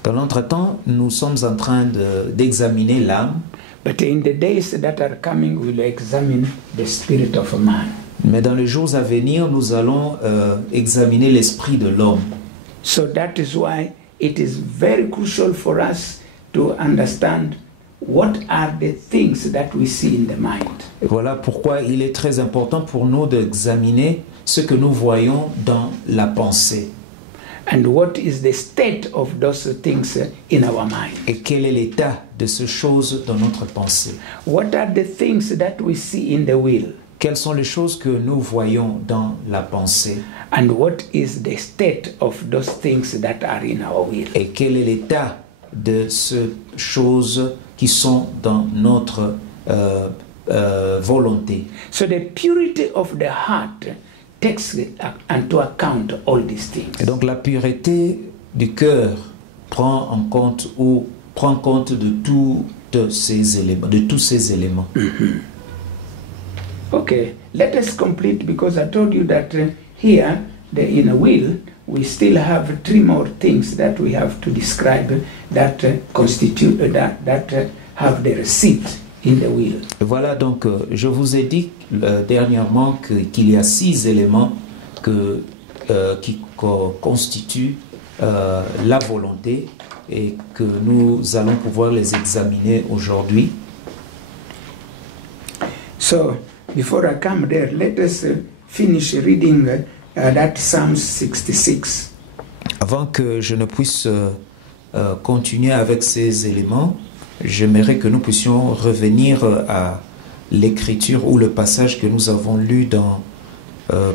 Dans l'entretemps, nous sommes en train d'examiner l'âme, But in the days that are coming, we'll examine the spirit of a man. mais dans les jours à venir, nous allons examiner l'esprit de l'homme. So that is why it is very crucial for us to understand what are the things that we see in the mind. Et voilà pourquoi il est très important pour nous d'examiner ce que nous voyons dans la pensée. And what is the state of those things in our mind? Et quel est l'état de ces choses dans notre pensée? What are the things that we see in the will? Quelles sont les choses que nous voyons dans la pensée? And what is the state of those things that are in our will? Et quel est l'état de ces choses qui sont dans notre volonté? So the purity of the heart takes into account all these things. Et donc la pureté du cœur prend compte de tous ces éléments. Okay, let us complete, because I told you that here in a will we still have 3 more things that we have to describe that constitute that have the receipt in the will. Et voilà, donc je vous ai dit dernièrement qu'il y a 6 éléments qui constituent la volonté et que nous allons pouvoir les examiner aujourd'hui. So before I come there, let us finish reading that Psalm 66. Avant que je ne puisse continuer avec ces éléments, j'aimerais que nous puissions revenir à l'écriture ou le passage que nous avons lu dans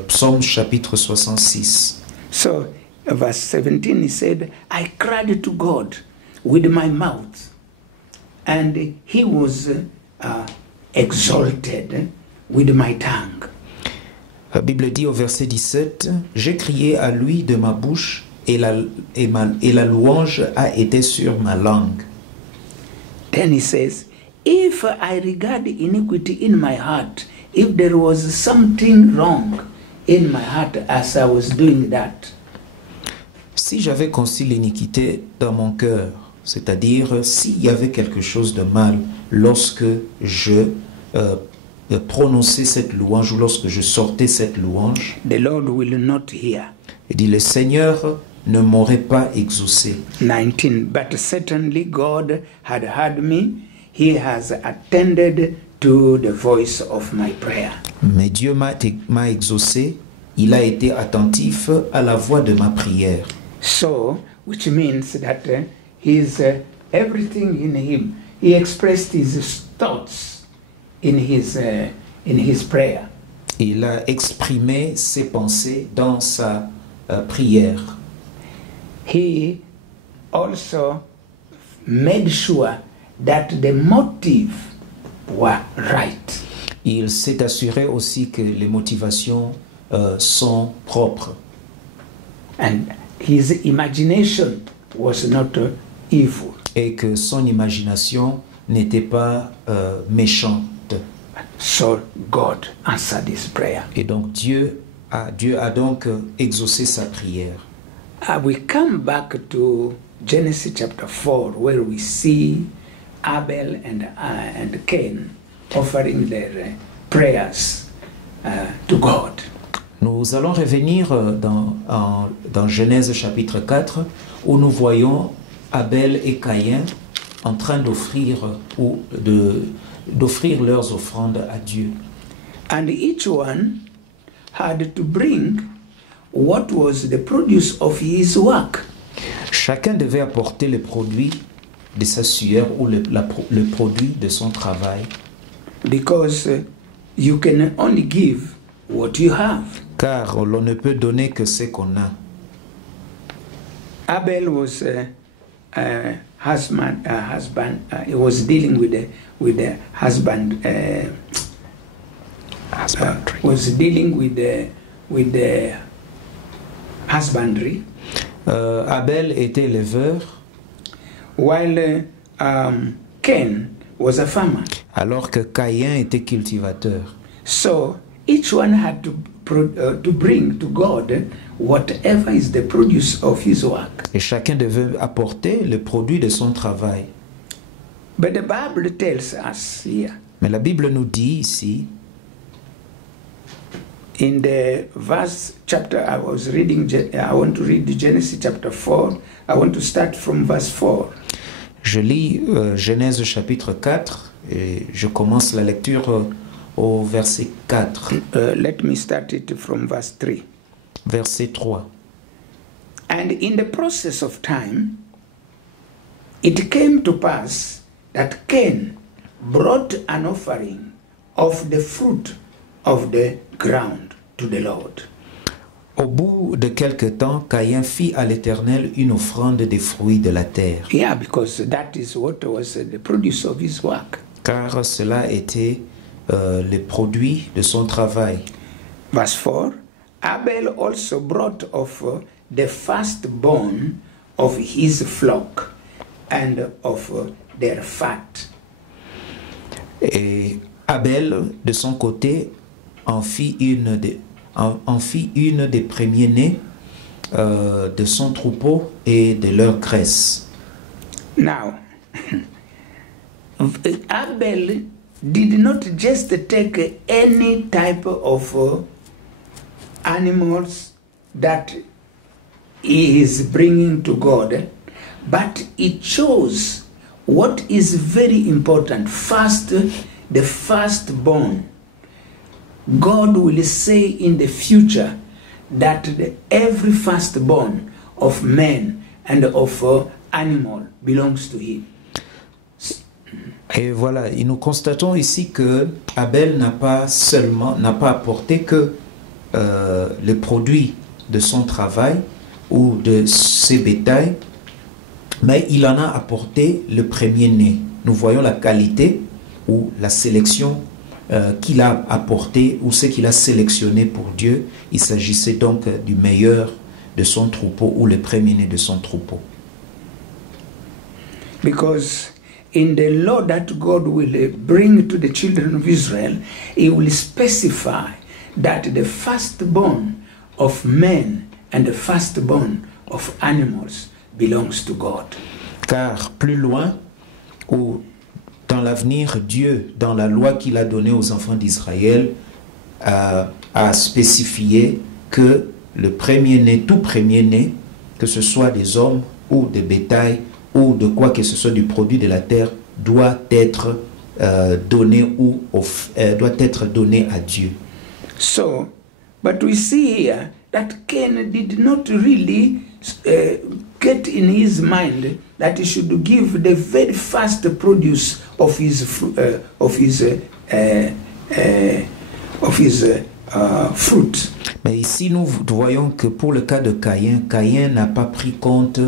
Psaume chapitre 66. So verse 17, he said, I cried to God with my mouth, and he was exalted with my tongue. La Bible dit au verset 17, « J'ai crié à lui de ma bouche et la louange a été sur ma langue. » Then he says, if I regard iniquity in my heart, if there was something wrong in my heart as I was doing that, Si j'avais conçu l'iniquité dans mon cœur, c'est-à-dire s'il y avait quelque chose de mal lorsque je prononçais cette louange ou lorsque je sortais cette louange, the Lord will not hear. Il dit, le Seigneur ne m'aurait pas exaucé. 19. But certainly God had heard me. He has attended to the voice of my prayer. Mais Dieu m'a exaucé, il a été attentif à la voix de ma prière. So, which means that his everything in him, he expressed his thoughts in his prayer. Il a exprimé ses pensées dans sa prière. He also made sure that the motive were right. Il s'est assuré aussi que les motivations sont propres. And his imagination was not evil. Et que son imagination n'était pas méchante. So God answered his prayer. Et donc Dieu a donc exaucé sa prière. We come back to Genesis chapter 4, where we see Abel and Cain offering their prayers to God. Nous allons revenir dans Genèse chapitre 4, où nous voyons Abel et Caïn en train d'offrir leurs offrandes à Dieu. And each one had to bring what was the produce of his work. Chacun devait apporter le produit de sa sueur ou le produit de son travail. Because you can only give what you have. Car l'on ne peut donner que ce qu'on a. Abel was husband. He was dealing with the husband. Was dealing with the husbandry. Abel était éleveur. While Cain was a farmer. Alors que Caïn était cultivateur. So each one had to bring to God whatever is the produce of his work. Et chacun devait apporter le produit de son travail. But the Bible tells us here. Mais la Bible nous dit ici. In the verse chapter I was reading, I want to read the Genesis chapter 4. I want to start from verse 4. Je lis Genèse chapitre 4 et je commence la lecture au verset 4. Let me start it from verse 3. Verset 3. And in the process of time, it came to pass that Cain brought an offering of the fruit of the ground to the Lord. Au bout de quelque temps, Caïn fit à l'Éternel une offrande des fruits de la terre. Yeah, because that is what was the produce of his work. Car cela était le produit de son travail. Verse 4. Abel also brought of the firstborn of his flock and of their fat. Et Abel, de son côté, en fit une des premiers-nés de son troupeau et de leur graisse. Now, Abel did not just take any type of animals that he is bringing to God, but he chose what is very important. First, the firstborn. God will say in the future that every firstborn of man and of animal belongs to him. Et voilà, et nous constatons ici que Abel n'a pas apporté que le produit de son travail ou de ses bétails, mais il en a apporté le premier-né. Nous voyons la qualité ou la sélection qu'il a apporté ou ce qu'il a sélectionné pour Dieu. Il s'agissait donc du meilleur de son troupeau ou le premier-né de son troupeau. Because in the law that God will bring to the children of Israel, He will specify that the firstborn of men and the firstborn of animals belongs to God. Car plus loin, ou dans l'avenir, Dieu, dans la loi qu'il a donnée aux enfants d'Israël, a spécifié que le premier-né, tout premier-né, que ce soit des hommes ou des bétails ou de quoi que ce soit du produit de la terre, doit être donné doit être donné à Dieu. So, but we see here that Cain did not really get in his mind that he should give the very first produce of his fruit. Mais ici, nous voyons que pour le cas de Caïn, Caïn n'a pas pris compte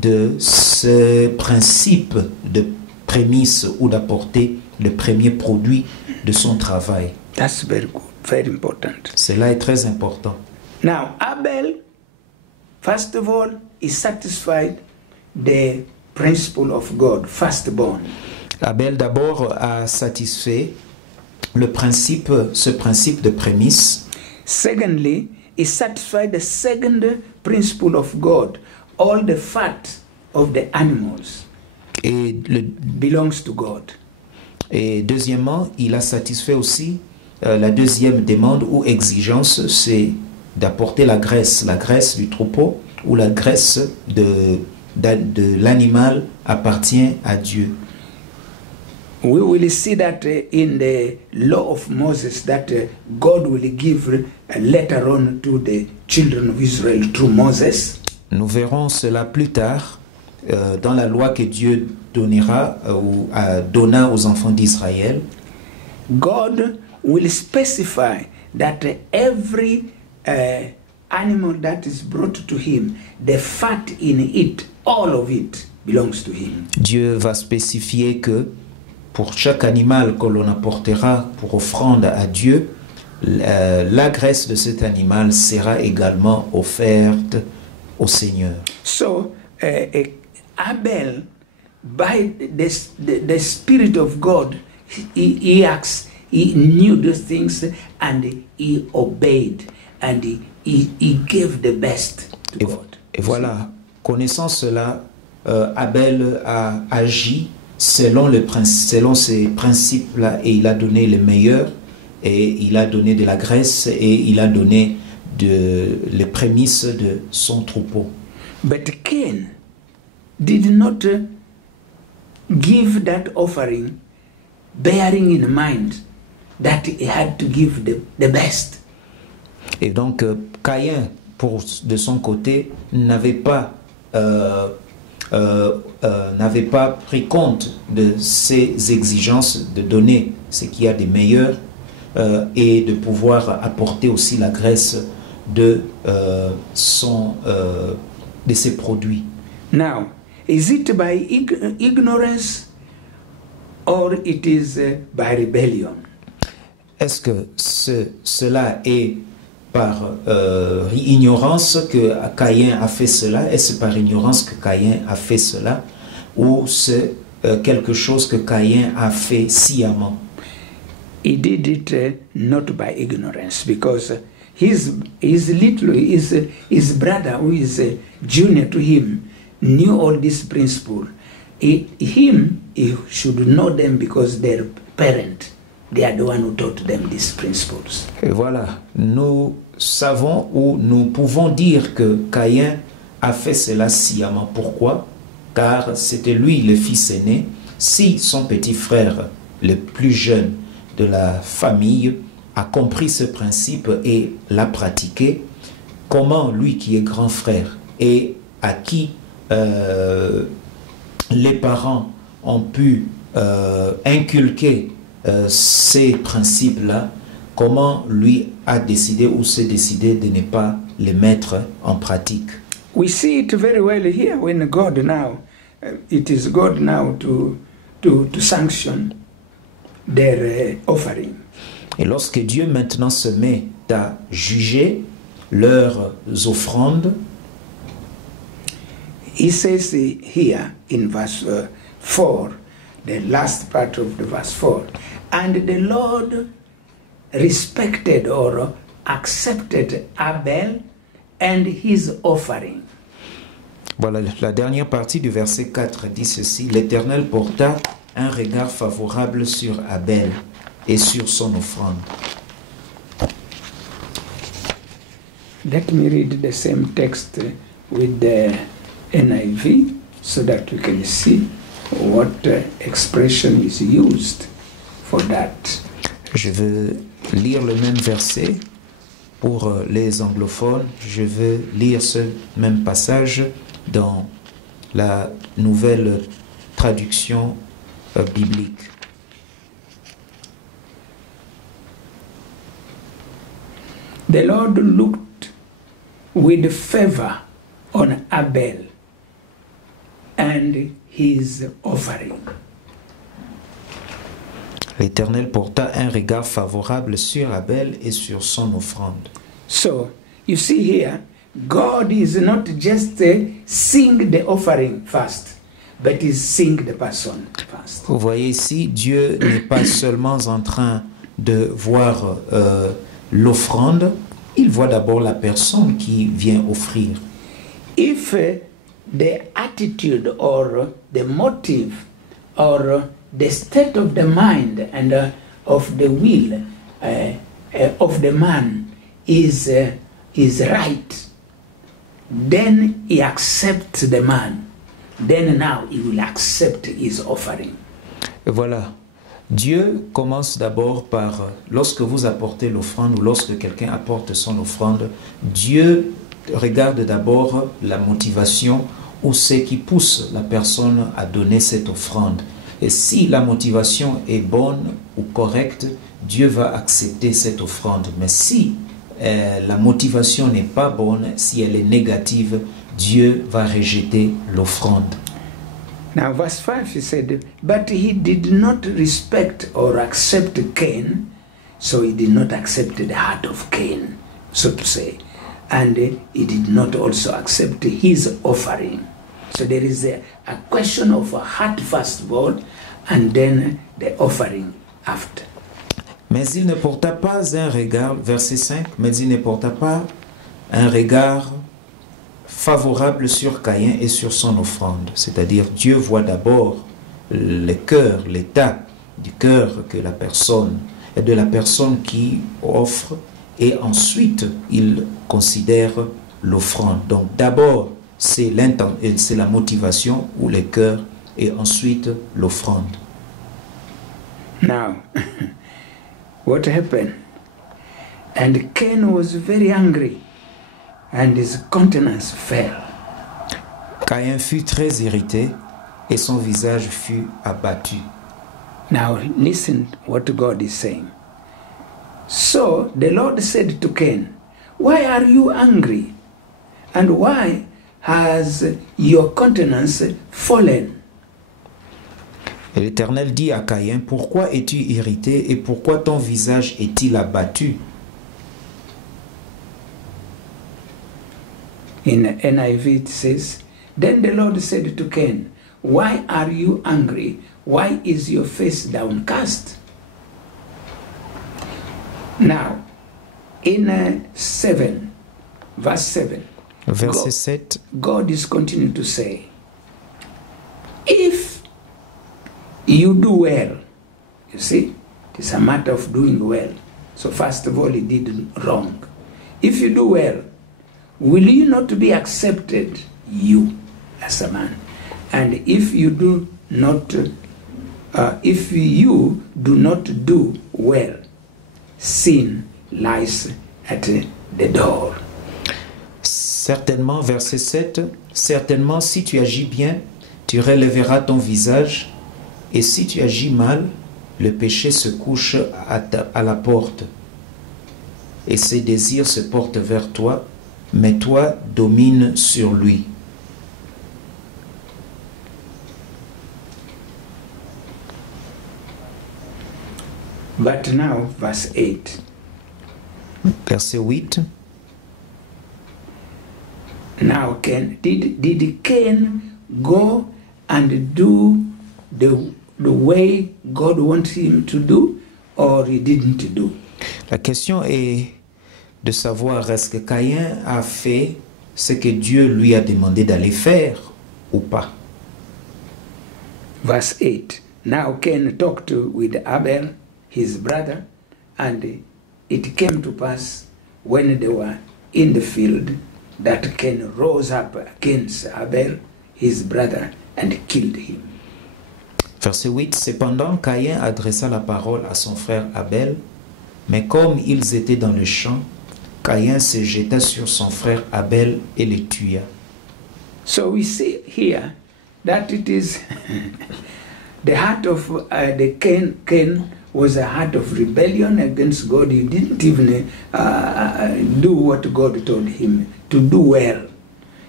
de ce principe de prémisse ou d'apporter le premier produit de son travail. That's very good, very important. Cela est très important. Now, Abel, first of all, is satisfied the principle of God, firstborn. Abel d'abord a satisfait ce principe de prémisse. Secondly, he satisfied the second principle of God. All the fat of the animals belongs to God. Et deuxièmement, il a satisfait aussi la deuxième demande ou exigence, c'est d'apporter la graisse du troupeau ou la graisse de l'animal appartient à Dieu. We will see that in the law of Moses that God will give later on to the children of Israel through Moses. Nous verrons cela plus tard dans la loi que Dieu donnera ou donna aux enfants d'Israël. God will specify that every animal that is brought to him, the fat in it, all of it belongs to him. Dieu va spécifier que pour chaque animal que l'on apportera pour offrande à Dieu, la graisse de cet animal sera également offerte au Seigneur. So, Abel, by the Spirit of God, he acts, he knew those things and he obeyed and he gave the best to God. Et voilà, connaissant cela, Abel a agi selon ces principes-là et il a donné le meilleur et il a donné de la graisse et il a donné les prémices de son troupeau. But Cain did not give that offering bearing in mind that he had to give the best. Et donc Caïn, de son côté, n'avait pas pris compte de ces exigences de donner ce qu'il y a de meilleur et de pouvoir apporter aussi la graisse de ses produits. Now, is it by ignorance or it is by rebellion? Est-ce que cela est par ignorance que Caïn a fait cela? Est-ce par ignorance que Caïn a fait cela? Ou c'est quelque chose que Caïn a fait sciemment? He did it not by ignorance, because his brother, who is junior to him, knew all these principles. He should know them because their parent, they are the one who taught them these principles. Et voilà, nous savons ou nous pouvons dire que Caïn a fait cela sciemment. Pourquoi? Car c'était lui le fils aîné. Si son petit frère, le plus jeune de la famille, a compris ce principe et l'a pratiqué, comment lui qui est grand frère et à qui les parents ont pu inculquer ces principes-là, comment lui a décidé ou s'est décidé de ne pas les mettre en pratique? We see it very well here when God now, it is God now to sanction their offering. Et lorsque Dieu maintenant se met à juger leurs offrandes, he says here in verse 4, the last part of the verse 4, and the Lord respected or accepted Abel and his offering. Voilà, la dernière partie du verset 4 dit ceci: l'Éternel porta un regard favorable sur Abel et sur son offrande. Let me read the same text with the NIV so that we can see what expression is used for that. Je veux lire le même verset pour les anglophones. Je veux lire ce même passage dans la nouvelle traduction biblique. The Lord looked with favor on Abel and his offering. L'Éternel porta un regard favorable sur Abel et sur son offrande. So, you see here, God is not just seeing the offering first, but is seeing the person first. Vous voyez ici, Dieu n'est pas seulement en train de voir l'offrande, il voit d'abord la personne qui vient offrir. If the attitude or the motive or the state of the mind and of the will of the man is right, then he accepts the man. Then now he will accept his offering. Et voilà, Dieu commence d'abord par, lorsque vous apportez l'offrande ou lorsque quelqu'un apporte son offrande, Dieu regarde d'abord la motivation ou ce qui pousse la personne à donner cette offrande. Et si la motivation est bonne ou correcte, Dieu va accepter cette offrande. Mais si la motivation n'est pas bonne, si elle est négative, Dieu va rejeter l'offrande. Now verse 5 he said, but he did not respect or accept Cain, so he did not accept the heart of Cain, so to say. And he did not also accept his offering. So there is a question of a heart first of all, and then the offering after. Mais il ne porta pas un regard, verset 5, mais il ne porta pas un regard favorable sur Caïn et sur son offrande. C'est-à-dire, Dieu voit d'abord le cœur, l'état du cœur que la personne, et de la personne qui offre, et ensuite il considère l'offrande. Donc d'abord, c'est la motivation ou le cœur, et ensuite l'offrande. Now, what happened? And Cain was very angry, and his countenance fell. Caïn fut très irrité, et son visage fut abattu. Now listen what God is saying. So the Lord said to Cain, why are you angry? And why has your countenance fallen? Et l'Éternel dit à Caïn, pourquoi es-tu irrité et pourquoi ton visage est-il abattu? In NIV it says, then the Lord said to Cain, why are you angry? Why is your face downcast? Now, in 7, verse 7, Verset 7. God is continuing to say, if you do well, you see, it's a matter of doing well. So first of all, he did wrong. If you do well, will you not be accepted, you as a man? And if you do not, if you do not do well, sin lies at the door. Certainement, verset 7, certainement si tu agis bien, tu relèveras ton visage, et si tu agis mal, le péché se couche à la porte, et ses désirs se portent vers toi, mais toi domine sur lui. But now, verse 8. Verset 8. Now, did Cain go and do the way God wants him to do, or he didn't do? La question est de savoir est-ce que Caïn a fait ce que Dieu lui a demandé d'aller faire ou pas. Verse 8. Now Cain talked with Abel, his brother, and it came to pass when they were in the field that Cain rose up against Abel, his brother, and killed him. Verset 8. Cependant, Caïn adressa la parole à son frère Abel, mais comme ils étaient dans le champ, Caïn se jeta sur son frère Abel et le tua. So we see here that it is the heart of the Cain was a heart of rebellion against God. He didn't even do what God told him to do well,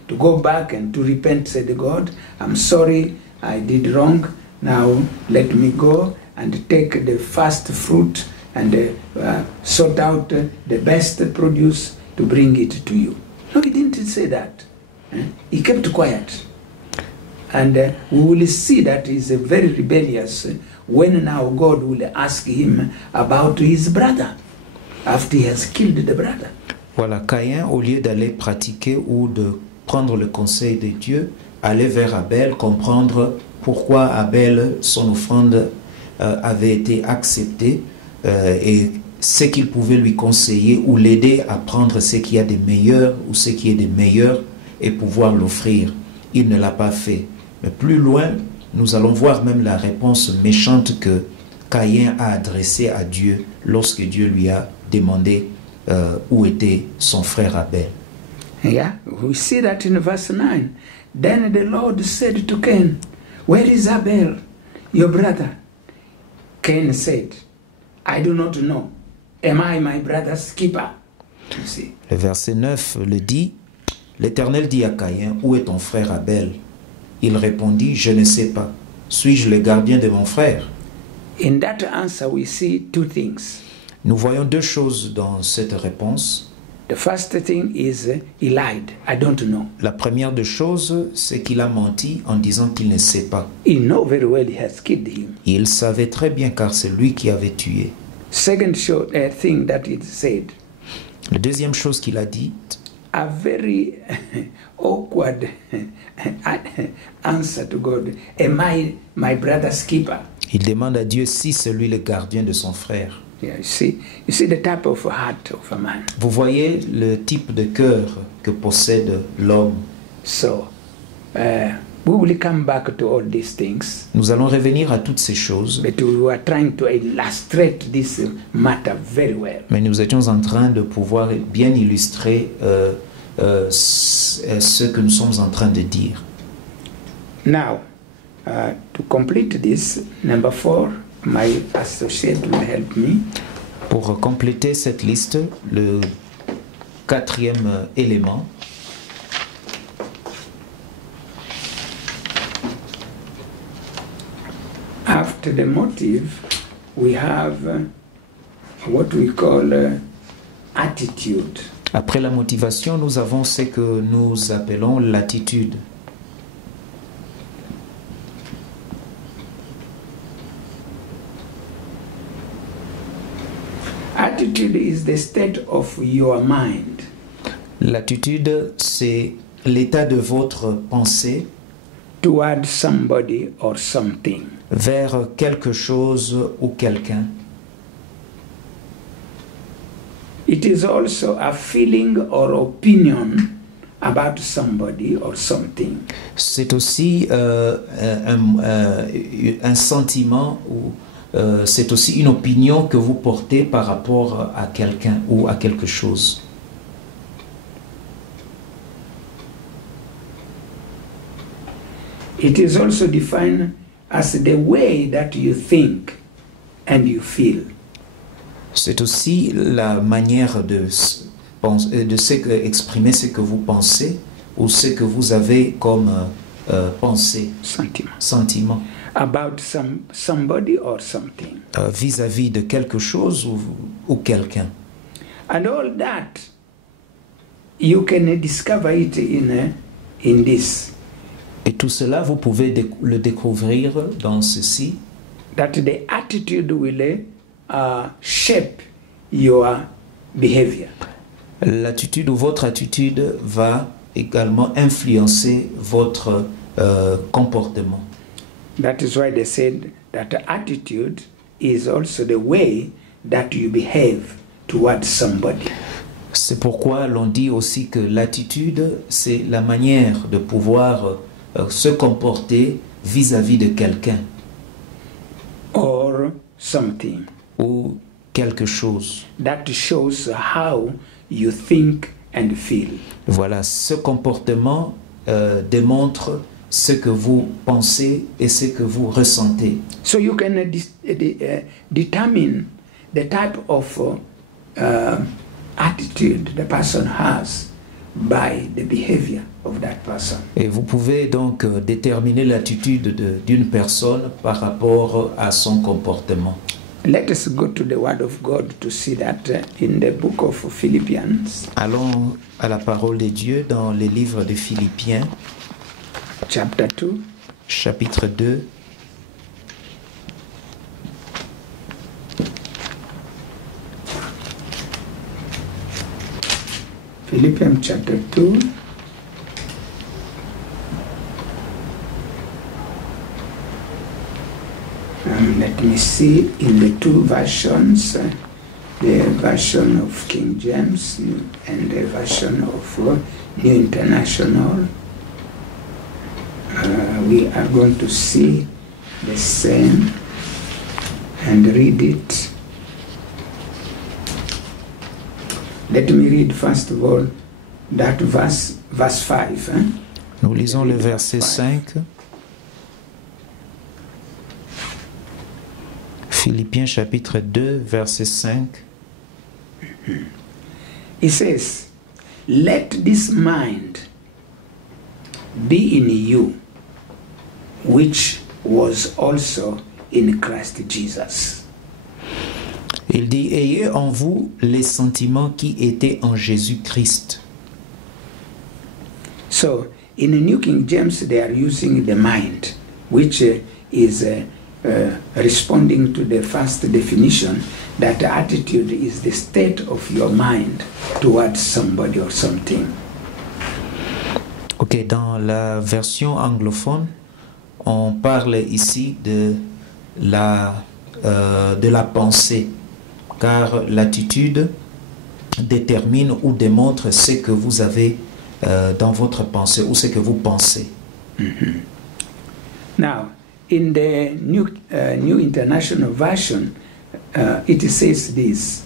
to go back and to repent, said God, I'm sorry, I did wrong, now let me go and take the first fruit and sort out the best produce to bring it to you. No, he didn't say that. He kept quiet. And we will see that he's very rebellious when now God will ask him about his brother after he has killed the brother. Voilà, Caïn, au lieu d'aller pratiquer ou de prendre le conseil de Dieu, allait vers Abel, comprendre pourquoi Abel, son offrande avait été acceptée et ce qu'il pouvait lui conseiller ou l'aider à prendre ce qui a des meilleurs ou ce qui est des meilleurs et pouvoir l'offrir. Il ne l'a pas fait. Mais plus loin, nous allons voir même la réponse méchante que Caïn a adressée à Dieu lorsque Dieu lui a demandé où était son frère Abel. Yeah, we see that in verse 9. Then the Lord said to Cain, where is Abel, your brother? Cain said, I do not know. Am I my brother's keeper? You see. Le verset 9 le dit, l'Éternel dit à Caïn, où est ton frère Abel? Il répondit, je ne sais pas. Suis-je le gardien de mon frère? In that answer we see two things. Nous voyons deux choses dans cette réponse. The first thing is he lied. I don't know. La première des choses, c'est qu'il a menti en disant qu'il ne sait pas. He know very well he has killed him. Il savait très bien car c'est lui qui avait tué. Second thing that it said. La deuxième chose qu'il a dit, A very awkward answer to God. Am I my brother's keeper? il demande à Dieu si c'est lui le gardien de son frère. Yeah, you see the type of heart of a man. Vous voyez le type de cœur que possède l'homme. So, we will come back to all these things. Nous allons revenir à toutes ces choses. But we were trying to illustrate this matter very well. Mais nous étions en train de pouvoir bien illustrer ce que nous sommes en train de dire. Now, to complete this, number 4, my associate will help me. Pour compléter cette liste, le quatrième élément, after the motive, we have what we call attitude. après la motivation, nous avons ce que nous appelons l'attitude. Attitude is the state of your mind. L'attitude, c'est l'état de votre pensée Toward somebody or something. vers quelque chose ou quelqu'un. It is also a feeling or opinion about somebody or something. C'est aussi un sentiment ou c'est aussi une opinion que vous portez par rapport à quelqu'un ou à quelque chose. It is also defined as the way that you think and you feel. C'est aussi la manière exprimer ce que vous pensez ou ce que vous avez comme pensée, sentiment. About somebody or something. Vis-à-vis de quelque chose ou quelqu'un. And all that, you can discover it in this. Et tout cela, vous pouvez le découvrir dans ceci. That the attitude will shape your behavior. L'attitude ou votre attitude va également influencer votre comportement. That is why they said that attitude is also the way that you behave towards somebody. C'est pourquoi l'on dit aussi que l'attitude, c'est la manière de pouvoir se comporter vis-à-vis de quelqu'un or something ou quelque chose. that shows how you think and feel. Voilà, ce comportement démontre ce que vous pensez et ce que vous ressentez. So you can determine the type of attitude the person has by the behavior of that person. Et vous pouvez donc déterminer l'attitude d'une personne par rapport à son comportement. Let us go to the Word of God to see that in the book of Philippians, Allons à la parole de Dieu dans les livres de Philippiens, chapter 2, chapitre 2, Philippians chapter 2, let me see in the two versions, the version of King James and the version of New International. We are going to see the same and read it. Let me read first of all that verse 5. nous lisons le verset 5. Philippiens chapitre 2, verset 5. It says, "Let this mind be in you, which was also in Christ Jesus." Il dit, ayez en vous les sentiments qui étaient en Jésus-Christ. So, in the New King James, they are using the mind, which is responding to the first definition that attitude is the state of your mind towards somebody or something. Ok, dans la version anglophone, on parle ici de la pensée, car l'attitude détermine ou démontre ce que vous avez dans votre pensée ou ce que vous pensez. Mm-hmm. Now, in the New International Version, it says this: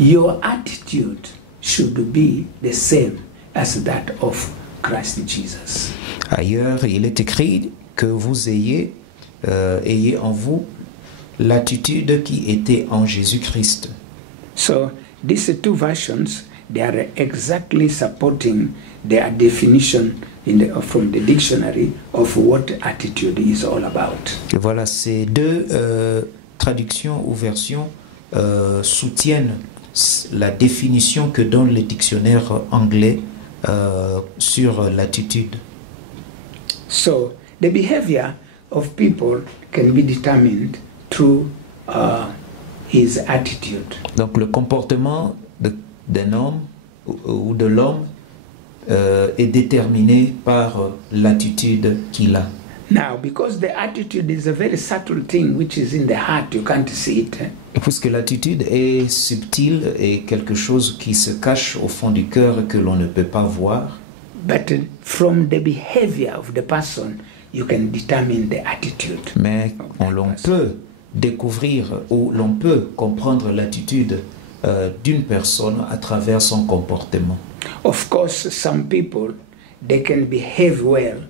your attitude should be the same as that of Christ Jesus. Ailleurs, il est écrit que vous ayez en vous l'attitude qui était en Jésus-Christ. So these two versions, they are exactly supporting their definition from the dictionary of what attitude is all about. Et voilà, ces deux traductions ou versions soutiennent la définition que donne le dictionnaire anglais sur l'attitude. So the behavior of people can be determined through his attitude. Donc le comportement d'un homme ou de l'homme est déterminé par l'attitude qu'il a. Now, because the attitude is a very subtle thing which is in the heart, you can't see it. Et puisque l'attitude est subtile et quelque chose qui se cache au fond du cœur que l'on ne peut pas voir. But from the behavior of the person, you can determine the attitude. Mais l'on peut découvrir ou l'on peut comprendre l'attitude d'une personne à travers son comportement. Of course, some people, they can behave well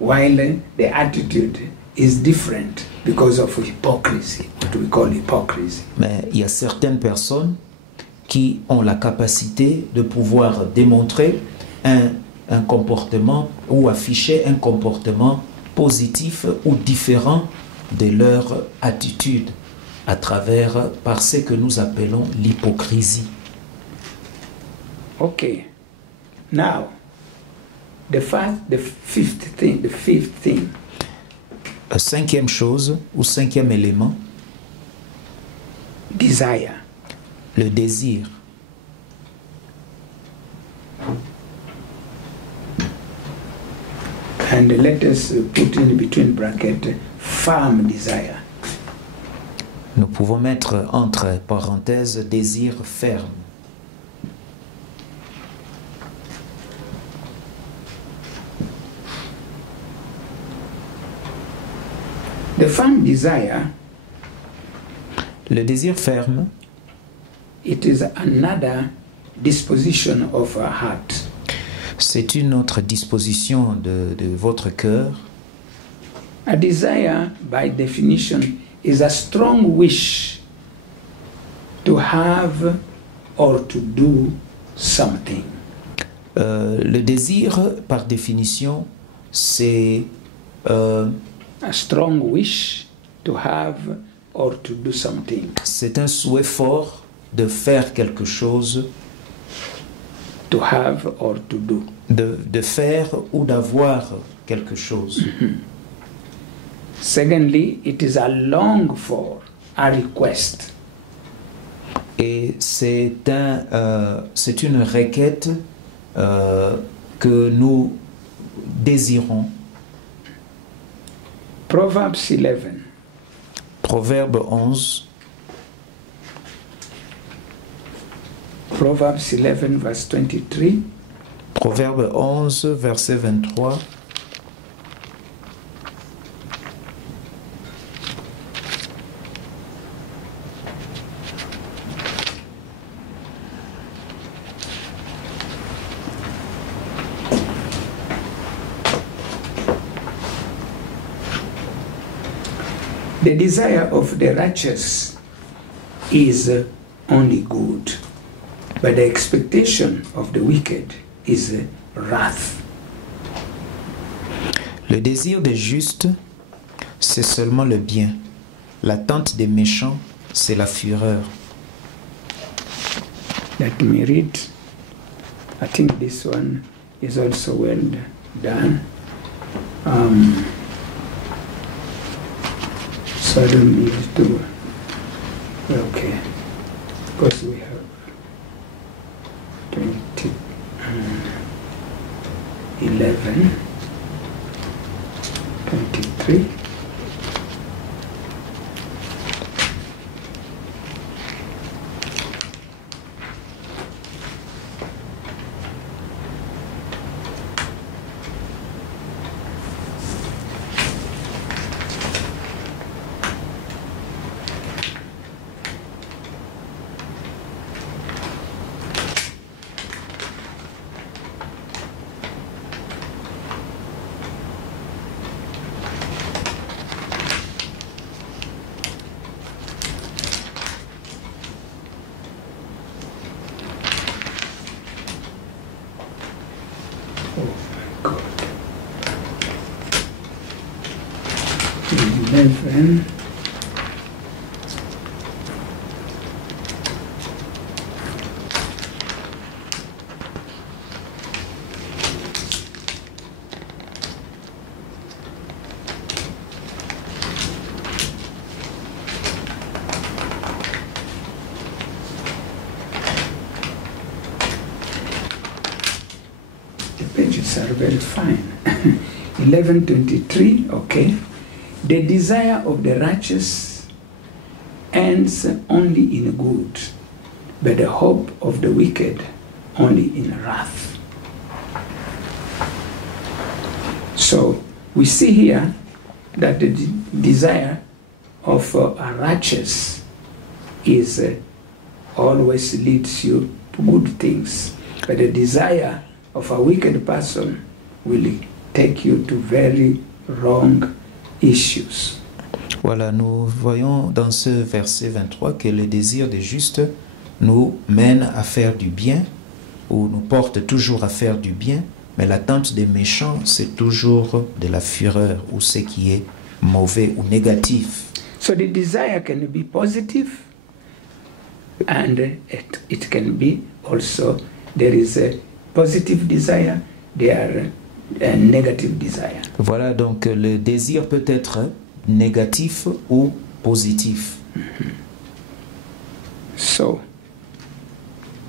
while the attitude is different because of hypocrisy, what we call hypocrisy. Mais il y a certaines personnes qui ont la capacité de pouvoir démontrer un comportement ou afficher un comportement positif ou différent de leur attitude à travers par ce que nous appelons l'hypocrisie. Okay. Now, the fifth thing. Cinquième chose ou cinquième élément, Desire. le désir. And let us put in between bracket firm desire. Nous pouvons mettre entre parenthèses désir ferme. firm desire, Le désir ferme, it is another disposition of our heart. c'est une autre disposition de votre cœur. A desire, by definition, is a strong wish to have or to do something. Le désir, par définition, c'est A strong wish to have or to do something. c'est un souhait fort de faire quelque chose, To have or to do. de faire ou d'avoir quelque chose. Secondly, it is a long for, a request. Et c'est une requête que nous désirons. Proverbs 11, Proverbe 11, Proverbs 11 verse 23. Proverbe 11, verset 23. The desire of the righteous is only good, but the expectation of the wicked is wrath. Le désir des justes, c'est seulement le bien. L'attente des méchants, c'est la fureur. Let me read. I think this one is also well done. So I don't need to. Okay, because we have 20, 11, 23. Oh my God. 11. The pages are very fine. 11:23, okay. The desire of the righteous ends only in good, but the hope of the wicked only in wrath. So we see here that the desire of a righteous is always leads you to good things, but the desire of a wicked person will take you to very wrong issues. Voilà, nous voyons dans ce verset 23 que le désir des justes nous mène à faire du bien, ou nous porte toujours à faire du bien, mais l'attente des méchants, c'est toujours de la fureur, ou ce qui est mauvais ou négatif. So the desire can be positive, and it can be also, there is a positive desire, there are a negative desire. Voilà, donc le désir peut être négatif ou positif. So,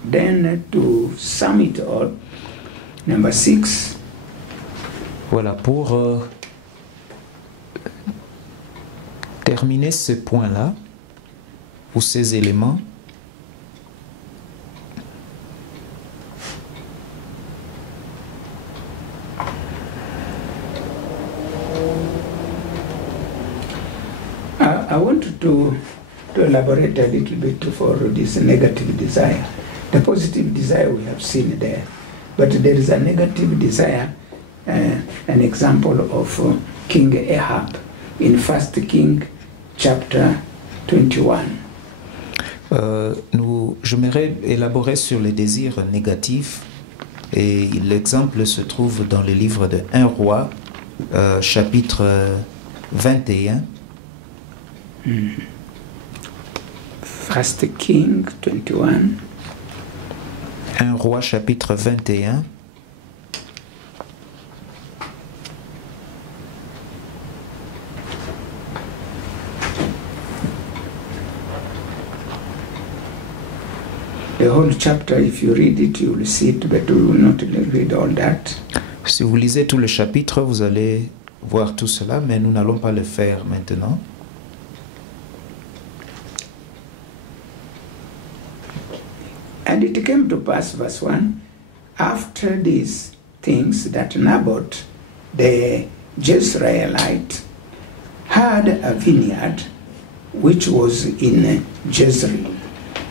then to sum it all, number 6, Voilà, pour terminer ce point-là, ou ces éléments, to elaborate a little bit for this negative desire. The positive desire we have seen there, but there is a negative desire, an example of King Ahab in 1 King chapter 21. J'aimerais élaborer sur les désirs négatifs et l'exemple se trouve dans le livre de 1 Roi, chapitre 21. 1 King 21. 1 Roi, chapitre 21. The whole chapter, if you read it, you will see it, but we will not read all that. Si vous lisez tout le chapitre, vous allez voir tout cela, mais nous n'allons pas le faire maintenant. And it came to pass, verse 1, after these things that Naboth the Jezreelite had a vineyard which was in Jezreel,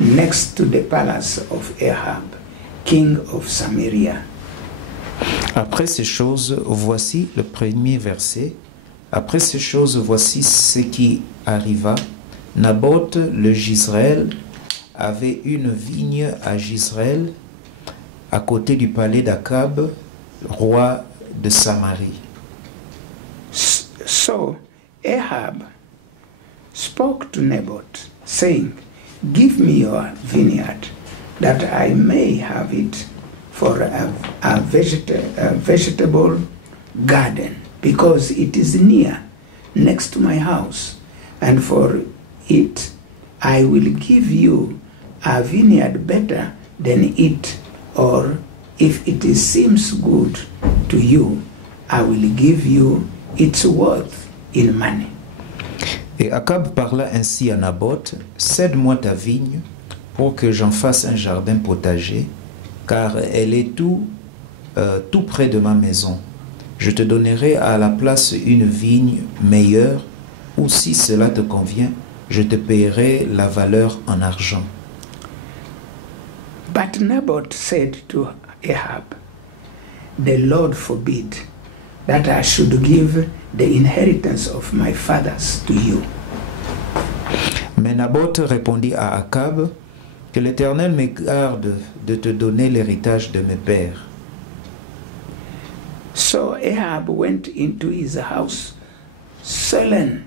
next to the palace of Ahab, king of Samaria. Après ces choses, voici le premier verset. Après ces choses, voici ce qui arriva. Naboth le Jezreel avait une vigne à Jezreel, à côté du palais d'Akab, roi de Samarie. So Ahab spoke to Naboth, saying, "Give me your vineyard, that I may have it for a vegetable garden, because it is near, next to my house, and for it I will give you a vineyard better than it, or if it seems good to you, I will give you its worth in money." Et Akab parla ainsi à Naboth, « Cède-moi ta vigne pour que j'en fasse un jardin potager, car elle est tout près de ma maison. Je te donnerai à la place une vigne meilleure, ou si cela te convient, je te paierai la valeur en argent. » But Naboth said to Ahab, "The Lord forbid that I should give the inheritance of my fathers to you." Mais Naboth répondit à Akab, « Que l'Éternel me garde de te donner l'héritage de mes pères. » So Ahab went into his house sullen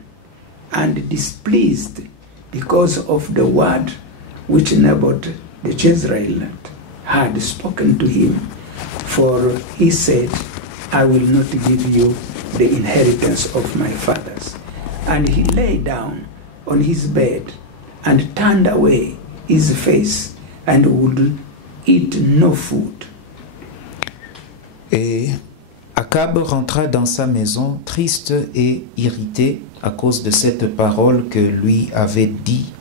and displeased because of the word which Naboth the Jezreelite had spoken to him. For he said, "I will not give you the inheritance of my fathers." And he lay down on his bed and turned away his face and would eat no food. Et Akab rentra dans sa maison triste et irrité à cause de cette parole que lui avait dite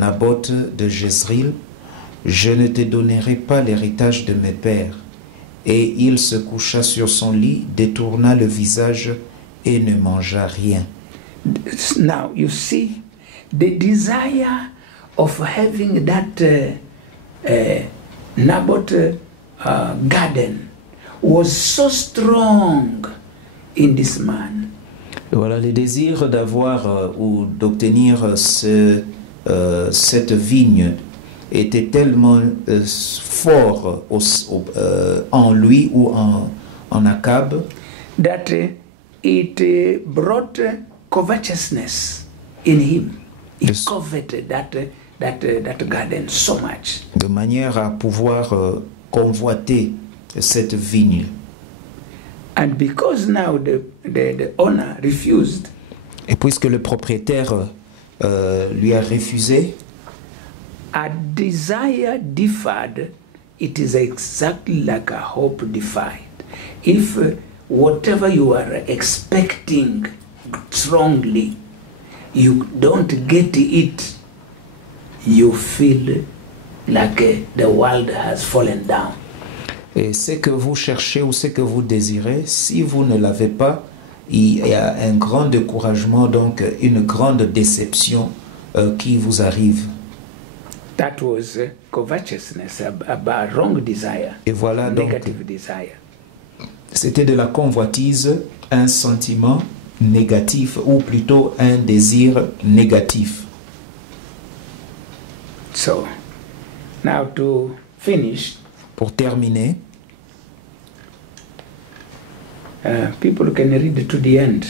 Naboth de Jezreel, « Je ne te donnerai pas l'héritage de mes pères. » Et il se coucha sur son lit, détourna le visage et ne mangea rien. Now you see the desire of having that Naboth garden was so strong in this man. Voilà, le désir d'avoir ou d'obtenir cette vigne était tellement fort en lui ou en Akab, that it brought covetousness in him. He coveted that garden so much. De manière à pouvoir convoiter cette vigne. And because now the owner refused, et puisque le propriétaire lui a refusé, a desire deferred, it is exactly like a hope deferred. If whatever you are expecting strongly, you don't get it, you feel like the world has fallen down. Et ce que vous cherchez ou ce que vous désirez, si vous ne l'avez pas, il y a un grand découragement, donc une grande déception qui vous arrive. That was covetousness, a wrong desire, Et voilà, donc, negative desire. c'était de la convoitise, un sentiment négatif, ou plutôt un désir négatif. So, now to finish, Pour terminer, people can read to the end,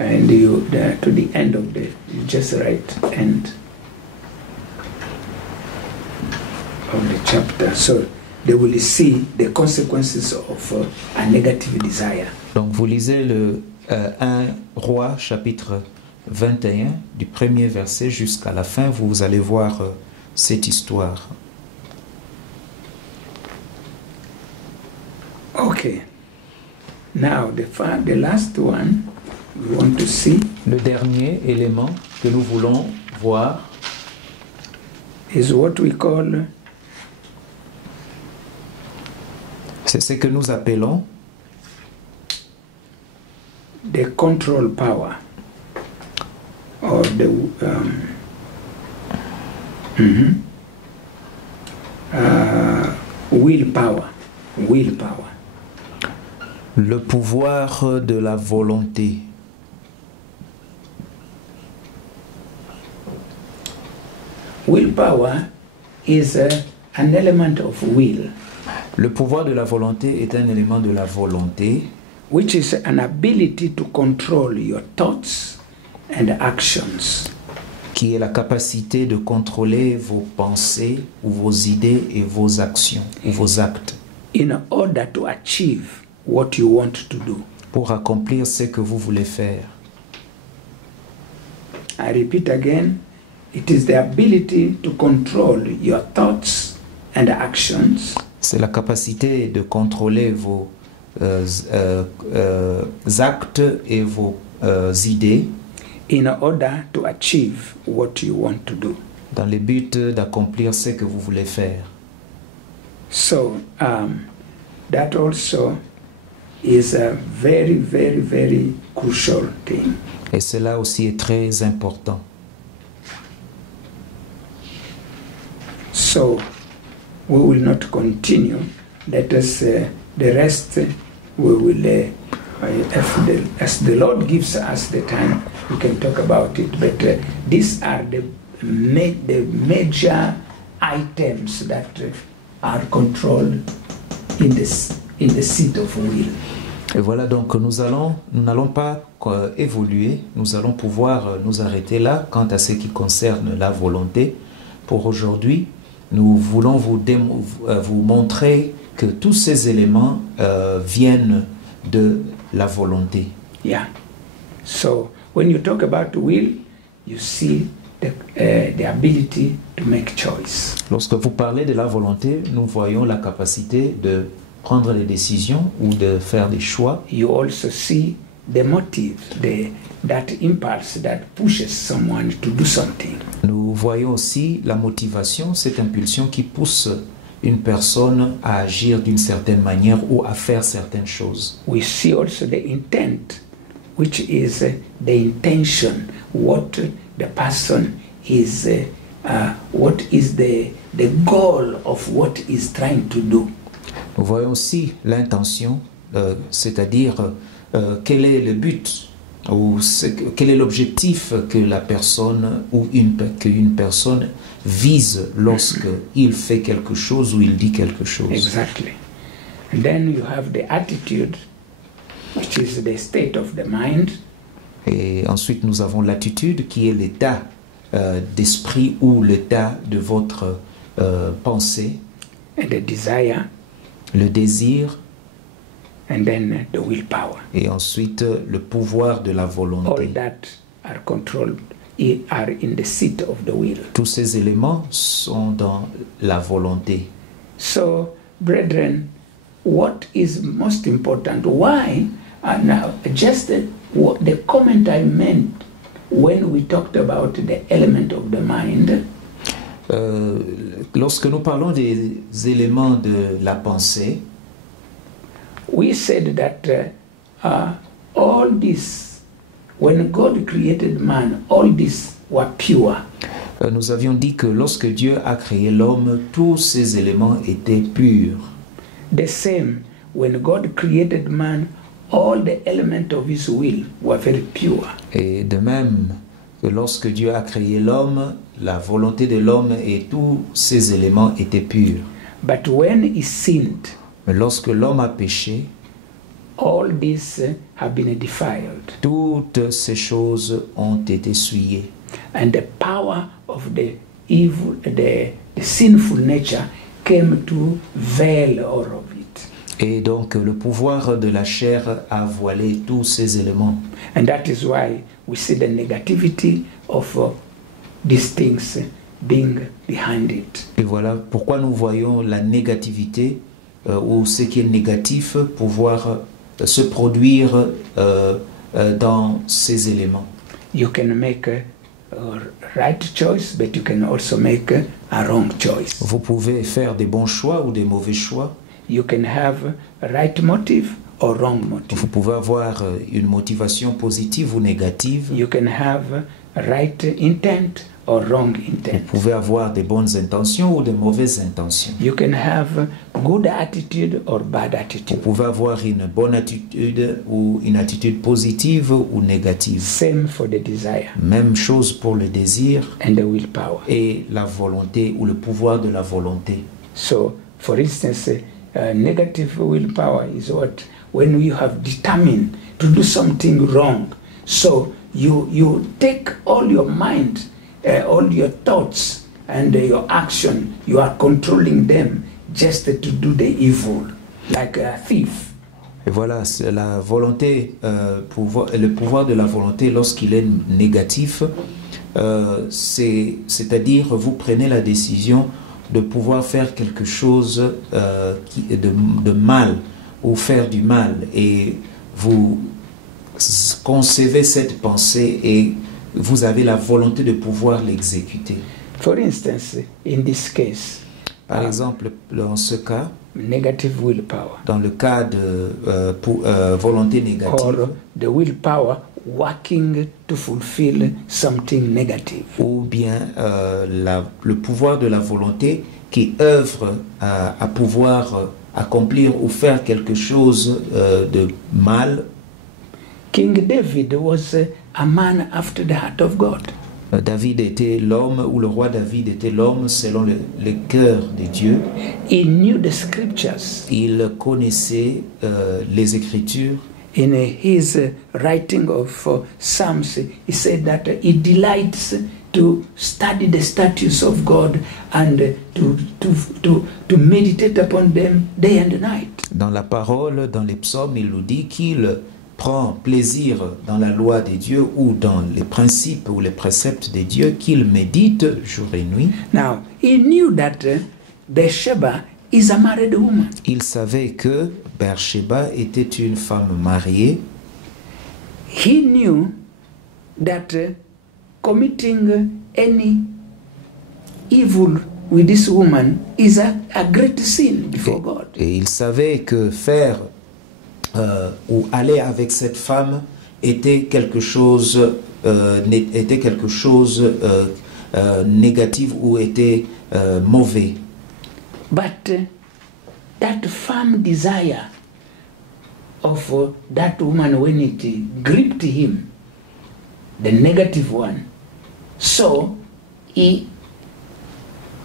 and you to the end of the, you just write end of the chapter, so they will see the consequences of a negative desire. donc vous lisez le 1 Roi chapitre 21 du premier verset jusqu'à la fin, vous allez voir cette histoire. Okay. Now the last one we want to see Le dernier élément que nous voulons voir, is what we call c'est ce que nous appelons the control power, or the willpower. Willpower. le pouvoir de la volonté. Willpower is an element of will, Le pouvoir de la volonté est un élément de la volonté which is an ability to control your thoughts and actions qui est la capacité de contrôler vos pensées ou vos idées et vos actions ou vos actes in order to achieve what you want to do. pour accomplir ce que vous voulez faire. I repeat again, it is the ability to control your thoughts and actions C'est la capacité de contrôler vos actes et vos idées in order to achieve what you want to do. dans le but d'accomplir ce que vous voulez faire. So that also is a very, very, very crucial thing. Et cela aussi est très important. So we will not continue. Let us the rest we will as the Lord gives us the time we can talk about it. But these are the major items that are controlled in the seat of will. Et voilà, donc nous n'allons pas évoluer, nous allons pouvoir nous arrêter là quant à ce qui concerne la volonté. Pour aujourd'hui, nous voulons vous montrer que tous ces éléments viennent de la volonté. Yeah. So when you talk about will, you see the ability to make choice. Lorsque vous parlez de la volonté, nous voyons la capacité de prendre des décisions ou de faire des choix. You also see the motive, that impulse that pushes someone to do something. Nous voyons aussi la motivation, cette impulsion qui pousse une personne à agir d'une certaine manière ou à faire certaines choses. We see also the intent, which is the intention, what the person is, what is the goal of what is trying to do. Nous voyons aussi l'intention, c'est-à-dire quel est le but ou quel est l'objectif que la personne ou qu'une personne vise lorsque il fait quelque chose ou il dit quelque chose. Exactly. And then you have the attitude, which is the state of the mind. Et ensuite nous avons l'attitude qui est l'état d'esprit ou l'état de votre pensée. And the desire. Le désir. And then the willpower. Et ensuite le pouvoir de la volonté. All that are controlled, are in the seat of the will. Tous ces éléments sont dans la volonté. So, brethren, what is most important? Why? Now, just the comment I meant when we talked about the element of the mind. Lorsque nous parlons des éléments de la pensée, we said that all this, when God created man, all this were pure. Nous avions dit que lorsque Dieu a créé l'homme, tous ces éléments étaient purs. The same, when God created man, all the elements of his will were very pure. Et de même que lorsque Dieu a créé l'homme, la volonté de l'homme et tous ces éléments étaient purs. But when he sinned, Mais lorsque l'homme a péché, all these have been defiled. toutes ces choses ont été souillées. And the power of the evil, the sinful nature came to veil all of it. Et donc le pouvoir de la chair a voilé tous ces éléments. And that is why we see the negativity of these things being behind it. Et voilà pourquoi nous voyons la négativité ou ce qui est négatif pouvoir se produire dans ces éléments. You can make a right choice, but you can also make a wrong choice. Vous pouvez faire des bons choix ou des mauvais choix. You can have a right motive or wrong motive. Vous pouvez avoir une motivation positive ou négative. You can have a right intent or wrong Vous intent. pouvez avoir des bonnes intentions ou des mauvaises intentions. You can have good attitude or bad Vous attitude. pouvez avoir une bonne attitude ou une attitude positive ou négative. Same for the desire Même chose pour le désir and the willpower. et la volonté ou le pouvoir de la volonté. So, for instance, negative willpower is what? When you have determined to do something wrong. So, you take all your mind, all your thoughts and your action, you are controlling them just to do the evil, like a thief. Et voilà, c'est la volonté, le pouvoir de la volonté lorsqu'il est négatif, c'est-à-dire vous prenez la décision de pouvoir faire quelque chose de mal ou faire du mal et vous concevez cette pensée et vous avez la volonté de pouvoir l'exécuter. For instance, in this case, Par exemple, dans ce cas, negative willpower dans le cas de volonté négative, or the willpower working to fulfill something negative. ou bien le pouvoir de la volonté qui œuvre à pouvoir accomplir ou faire quelque chose de mal. King David was a man after the heart of God. David était l'homme, ou le roi David était l'homme selon le cœur de Dieu. He knew the scriptures. Il connaissait les Écritures. In his writing of Psalms, he said that he delights to study the statutes of God and to meditate upon them day and night. Dans la parole, dans les psaumes, il nous dit qu'il prend plaisir dans la loi de Dieu ou dans les principes ou les préceptes de Dieu, qu'il médite jour et nuit. Now, he knew that Bathsheba is a married woman. Il savait que Bathsheba était une femme mariée. He knew that committing any evil with this woman is a great sin before God. Et il savait que faire ou aller avec cette femme était quelque chose négatif ou était mauvais. But that firm desire of that woman, when it gripped him, the negative one, so he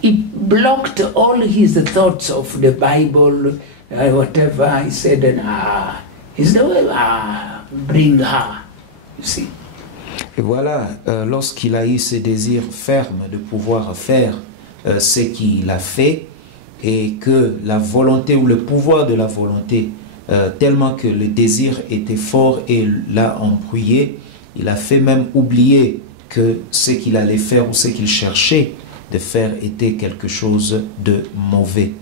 blocked all his thoughts of the Bible, whatever. He said, is the way, bring her, you see. Et voilà, lorsqu'il a eu ce désir ferme de pouvoir faire ce qu'il a fait, et que la volonté ou le pouvoir de la volonté, tellement que le désir était fort et l'a embrouillé, il a fait même oublier que ce qu'il allait faire ou ce qu'il cherchait de faire était quelque chose de mauvais.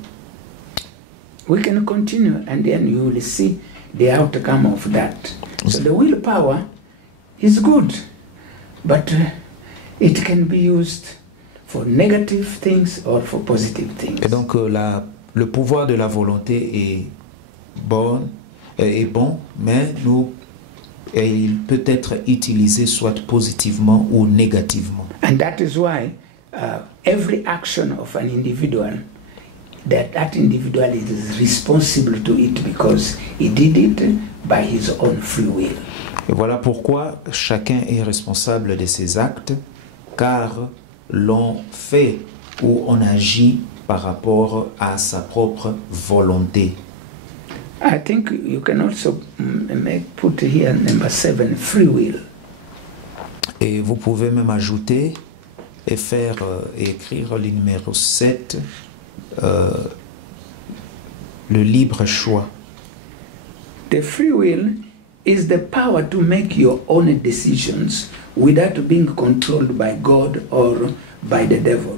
We can continue and then you will see the outcome of that. So the willpower is good, but it can be used for negative things or for positive things. Et donc le pouvoir de la volonté est bon, mais nous et il peut être utilisé soit positivement ou négativement. And that is why every action of an individual, that individual is responsible to it because he did it by his own free will. Et voilà pourquoi chacun est responsable de ses actes, car l'on fait ou on agit par rapport à sa propre volonté. I think you can also put here number 7, free will. Et vous pouvez même ajouter et faire écrire le numéro 7, le libre choix. The free will is the power to make your own decisions without being controlled by God or by the devil.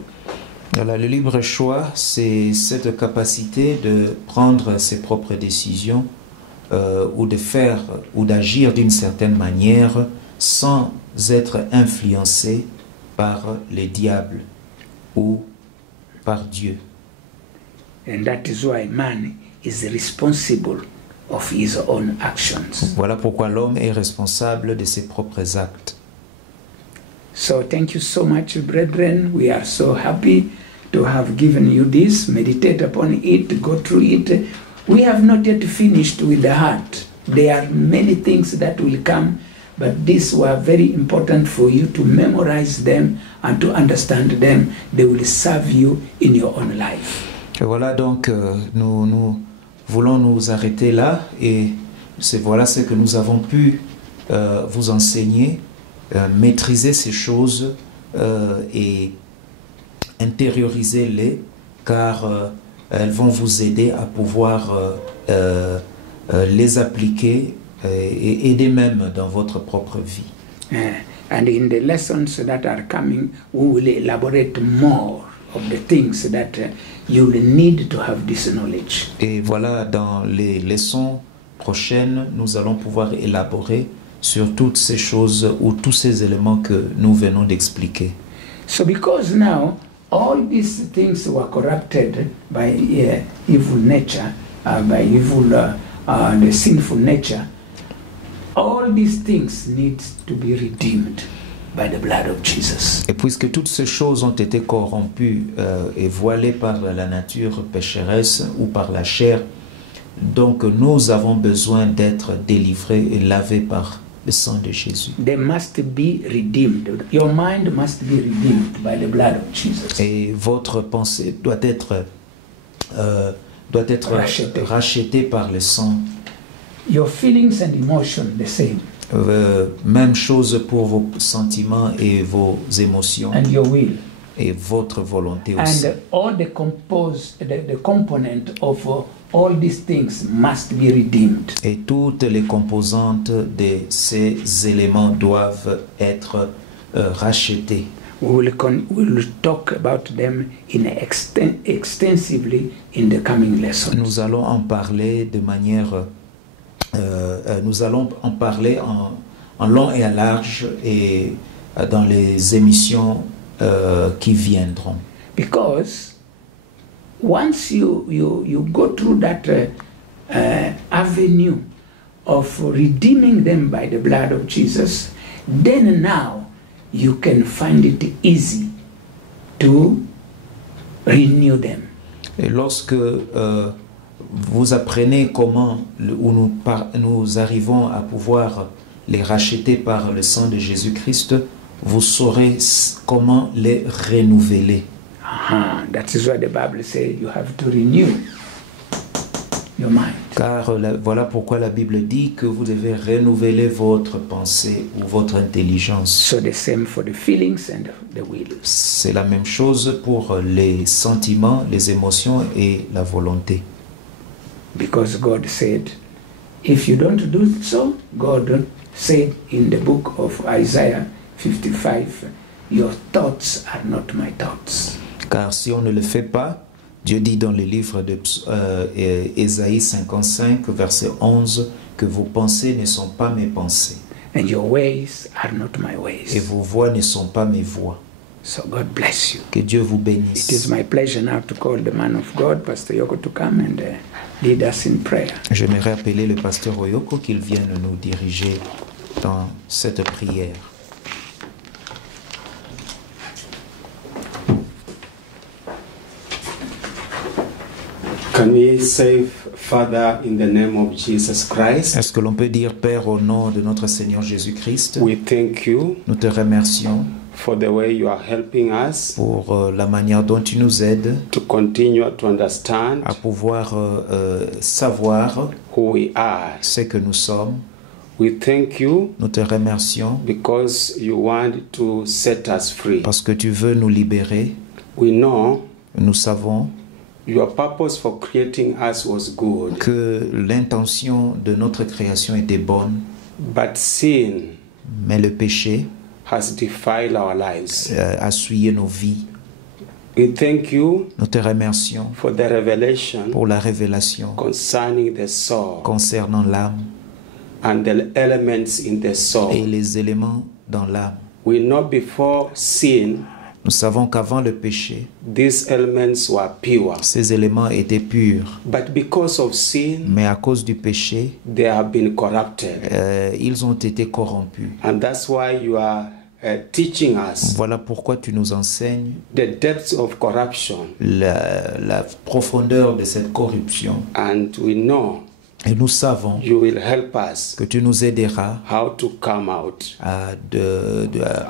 Voilà, le libre choix, c'est cette capacité de prendre ses propres décisions ou de faire ou d'agir d'une certaine manière sans être influencé par les diables ou par Dieu. And that is why man is responsible of his own actions. Voilà pourquoi l'homme est responsable de ses propres actes. So thank you so much, brethren. We are so happy to have given you this. Meditate upon it, go through it. We have not yet finished with the heart. There are many things that will come, but these were very important for you to memorize them and to understand them. They will serve you in your own life. Et voilà donc, nous voulons nous arrêter là et voilà ce que nous avons pu vous enseigner, maîtriser ces choses et intérioriser-les, car elles vont vous aider à pouvoir les appliquer et aider même dans votre propre vie. And in the lessons that are coming, we will elaborate more of the things that you will need to have this knowledge. Et voilà, dans les leçons prochaines, nous allons pouvoir élaborer sur toutes ces choses ou tous ces éléments que nous venons d'expliquer. So because now all these things were corrupted by evil nature, by evil, the sinful nature, all these things need to be redeemed by the blood of Jesus. Et puisque toutes ces choses ont été corrompues et voilées par la nature pécheresse ou par la chair, donc nous avons besoin d'être délivrés et lavés par le sang de Jésus. They must be redeemed. Your mind must be redeemed by the blood of Jesus. Et votre pensée doit être rachetée par le sang. Your feelings and emotion the same. Même chose pour vos sentiments et vos émotions. And your will. Et votre volonté aussi. And all the component of all these things must be redeemed. Et toutes les composantes de ces éléments doivent être rachetées. We will talk about them extensively in the coming lessons. Nous allons en parler de manière nous allons en parler en long et en large et dans les émissions qui viendront. Because once you go through that avenue of redeeming them by the blood of Jesus, then now you can find it easy to renew them. Et lorsque vous apprenez comment nous arrivons à pouvoir les racheter par le sang de Jésus-Christ, vous saurez comment les renouveler. That is what the Bible says. You have to renew your mind. Car voilà pourquoi la Bible dit que vous devez renouveler votre pensée ou votre intelligence. So the same for the feelings and the will. C'est la même chose pour les sentiments, les émotions et la volonté. Because God said, if you don't do so, God said in the book of Isaiah 55, your thoughts are not my thoughts. Car si on ne le fait pas, Dieu dit dans le livre de Ésaïe 55, verset 11, que vos pensées ne sont pas mes pensées. And your ways are not my ways. Et vos voies ne sont pas mes voies. So God bless you. Que Dieu vous bénisse. It is my pleasure now to call the man of God, Pastor Yoko, to come and lead us in prayer. J'aimerais appeler le pasteur Oyoko qu'il vienne nous diriger dans cette prière. Can we say, Father, in the name of Jesus Christ, Est-ce que l'on peut dire, Père, au nom de notre Seigneur Jésus-Christ, we thank you nous te remercions for the way you are helping us pour la manière dont tu nous aides to continue to understand à pouvoir savoir who we are. ce que nous sommes. We thank you Nous te remercions because you want to set us free. parce que tu veux nous libérer. We know Nous savons your purpose for creating us was good, que l'intention de notre création était bonne, but sin mais le péché has defiled our lives. a souillé nos vies. We thank you Nous te remercions for the revelation pour la révélation concerning the soul concernant l'âme and the elements in the et soul. les éléments dans l'âme. We know before sin, Nous savons qu'avant le péché, these elements were pure, ces éléments étaient purs, but because of sin, mais à cause du péché, they have been corrupted. ils ont été corrompus. And that's why you are teaching us Voilà pourquoi tu nous enseignes the depths of corruption. la profondeur de cette corruption. And we know Et nous savons you will help us que tu nous aideras how to come out.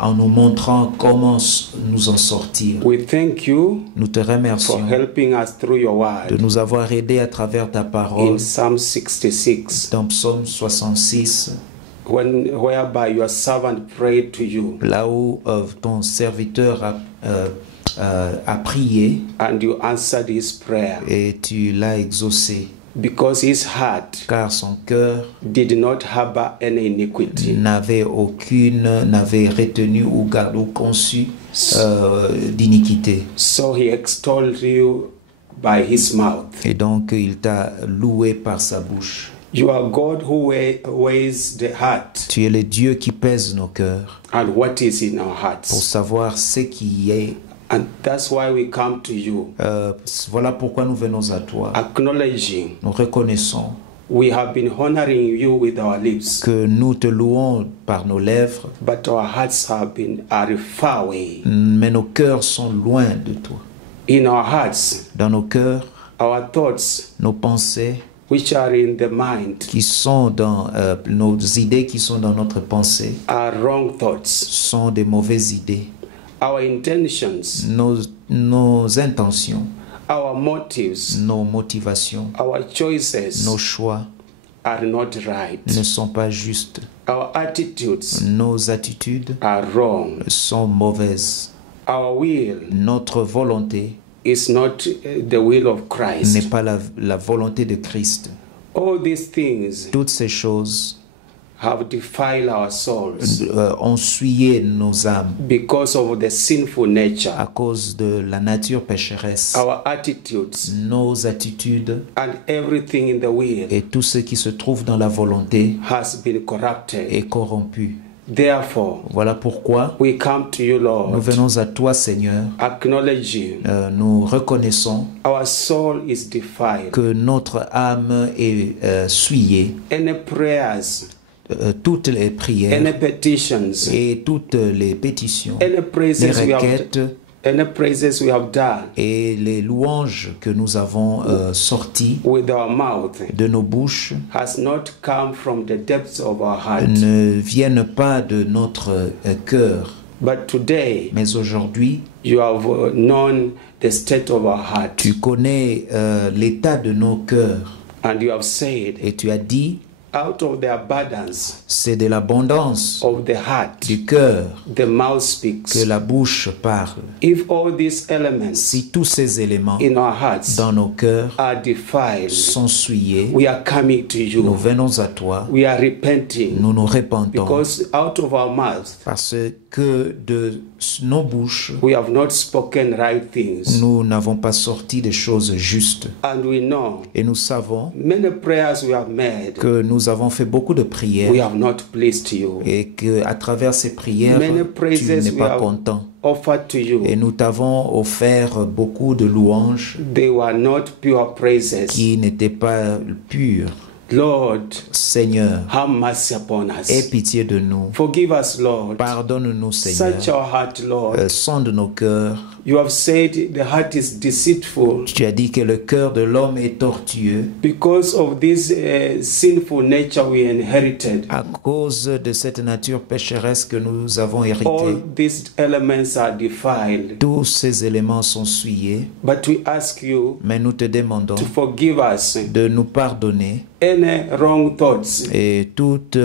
en nous montrant comment nous en sortir. We thank you Nous te for remercions helping us through your de word nous avoir aidés à travers ta parole in Psalm 66, dans Psaume 66, whereby your servant prayed to you là où ton serviteur a prié and you answered his prayer et tu l'as exaucé, because his heart car son cœur did not harbor any iniquity. n'avait retenu ou conçu d'iniquité. So he extolled you by his mouth. Et donc il t'a loué par sa bouche. You are God who weighs the heart Tu es le Dieu qui pèse nos cœurs and what is in our pour hearts. savoir ce qui est. And that's why we come to you, Voilà pourquoi nous venons à toi. acknowledging Nous reconnaissons we have been honoring you with our lips, que nous te louons par nos lèvres, but our hearts are far away. mais nos cœurs sont loin de toi. In our hearts, Dans nos cœurs, our thoughts, nos pensées which are in the mind, qui sont dans nos idées qui sont dans notre pensée are wrong thoughts. sont des mauvaises idées. Our intentions, Nos intentions, our motives, nos motivations, our choices nos choix are not right. ne sont pas justes. Our attitudes Nos attitudes are wrong. sont mauvaises. Our will Notre volonté is not the will of n'est Christ. pas la volonté de Christ. All these things Toutes ces choses have defiled our souls ont souillé nos âmes because of the sinful nature. à cause de la nature pécheresse. Our attitudes Nos attitudes and everything in the will et tout ce qui se trouve dans la volonté has been corrupted. est corrompu. Therefore, Voilà pourquoi we come to you, nous Lord, venons à toi, Seigneur. acknowledging Nous reconnaissons our soul is defiled. que notre âme est souillée. Any prayers, Toutes les any prières petitions, et toutes les pétitions, any les praises requêtes we have done et les louanges que nous avons sorties with our mouth de nos bouches has not come from the depths of our heart. ne viennent pas de notre cœur. But today, Mais aujourd'hui, you have known the state of our heart, tu connais l'état de nos cœurs and you have said, et tu as dit, out of the abundance c'est de l'abondance of the heart, du cœur the mouth speaks. que la bouche parle. If all these elements Si tous ces éléments in our hearts dans nos cœurs are defiled, sont souillés, we are coming to nous you. venons à toi, We are repenting nous nous répandons, because out of our mouth parce que de nos bouches, we have not spoken right things. nous n'avons pas sorti des choses justes. And we know Et nous savons many prayers we have made, que nous avons fait beaucoup de we prières have not pleased you. et qu'à travers ces prières, Many tu praises n'es we pas have content. offered to you, Et nous t'avons offert beaucoup de louanges they were not pure praises. qui n'étaient pas pures. Lord, Seigneur, have mercy upon aie us. pitié de nous. Forgive us, Lord. Pardonne-nous, Seigneur. Search our heart, Lord. Sonde nos cœurs. You have said the heart is deceitful. Tu as dit que le cœur de l'homme est tortueux. Because of this sinful nature we inherited, À cause de cette nature pécheresse que nous avons all héritée, these elements are defiled. tous ces éléments sont souillés. But we ask you Mais nous te demandons to forgive us de nous pardonner any wrong thoughts, et toute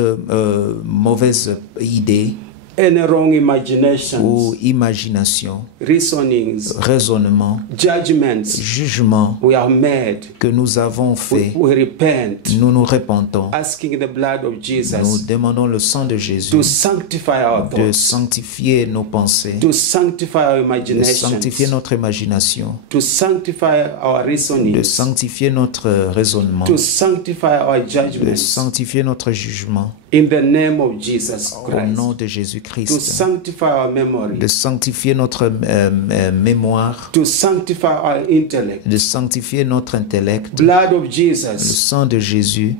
mauvaise idée any wrong ou imaginations, imagination, reasonings, raisonnement, judgments jugement we have made. que nous avons fait. We repent, Nous nous repentons. asking the blood of Nous Jesus demandons le sang de to Jésus sanctify our de thoughts, sanctifier nos pensées, to sanctify our de sanctifier imaginations, notre imagination, to sanctify our de reasonings, sanctifier notre raisonnement, to sanctify our de judgments. sanctifier notre jugement In the name of Jesus au Christ, nom de to Jésus-Christ, sanctify our memory, de sanctifier notre mémoire, to sanctify our intellect. de sanctifier notre intellect. Blood of Le Jesus, sang de Jésus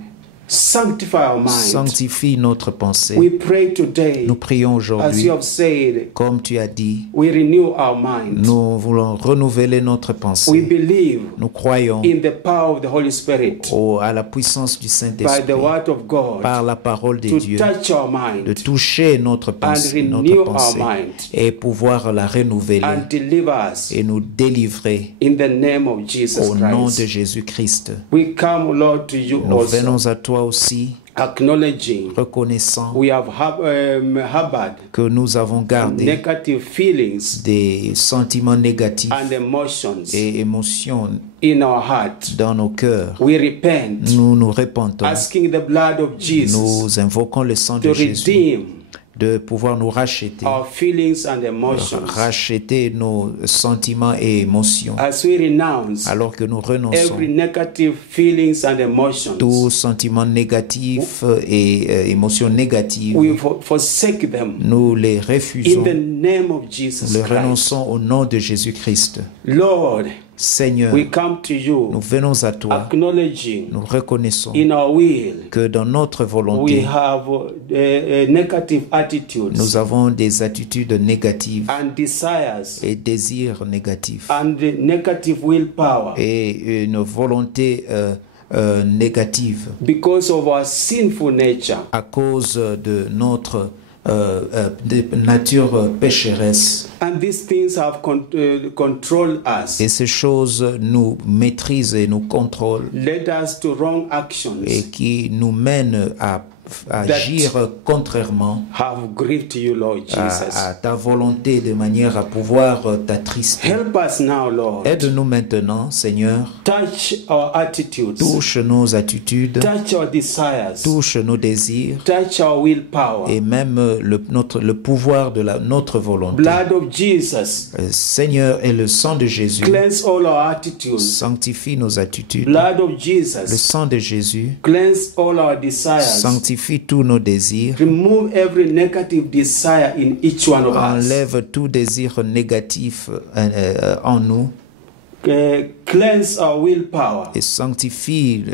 sanctify our mind. sanctifie notre pensée. We pray today, Nous prions as aujourd'hui, you have said, comme tu as dit, we renew our mind. nous voulons renouveler notre We pensée. believe Nous croyons in the power of the Holy Spirit, à la puissance du by Saint-Esprit, the word of God, par la parole de to Dieu, touch our de mind toucher notre and pensée, renew our mind et pouvoir la renouveler and deliver us et nous délivrer in the name of Jesus au nom de Christ. Jésus-Christ. We come, Lord, to you Nous also, venons à toi aussi, acknowledging reconnaissant we have harbored que nous avons gardé negative feelings des sentiments négatifs and emotions et émotions in our heart. dans nos cœurs. We repent, Nous nous repentons. asking the blood of Jesus Nous invoquons le sang to de Jésus redeem de pouvoir nous racheter, our feelings and emotions racheter nos sentiments et émotions, as we renounce alors que nous renonçons every negative feelings and emotions. tous sentiments négatifs et émotions négatives. We forsake them Nous les in refusons, the name of nous Jesus les Christ. renonçons au nom de Jésus-Christ. Lord, Seigneur, we come to nous you venons à toi, acknowledging nous reconnaissons in our will que dans notre we volonté, have negative attitudes nous avons des attitudes négatives and desires et désirs négatifs and negative willpower et une volonté négative because of our sinful nature. à cause de notre de nature pécheresse. And these things have controlled us, Et ces choses nous maîtrisent et nous contrôlent led us to wrong actions, et qui nous mènent à agir contrairement have grieved you, Lord Jesus. à ta volonté de manière à pouvoir t'attrister. Help us now, Lord. Aide-nous maintenant, Seigneur. Touch our attitudes, Touche nos attitudes, touch our desires, touche nos désirs touch our willpower. et même le pouvoir de notre volonté. Blood of Jesus, Seigneur, et le sang de Jésus cleanse all our attitudes. sanctifie nos attitudes. Blood of Le Jesus, sang de Jésus cleanse all our desires. sanctifie tous nos désirs. Remove every negative desire in each one of us. Enlève tout désir négatif en nous Cleanse our willpower. et sanctifie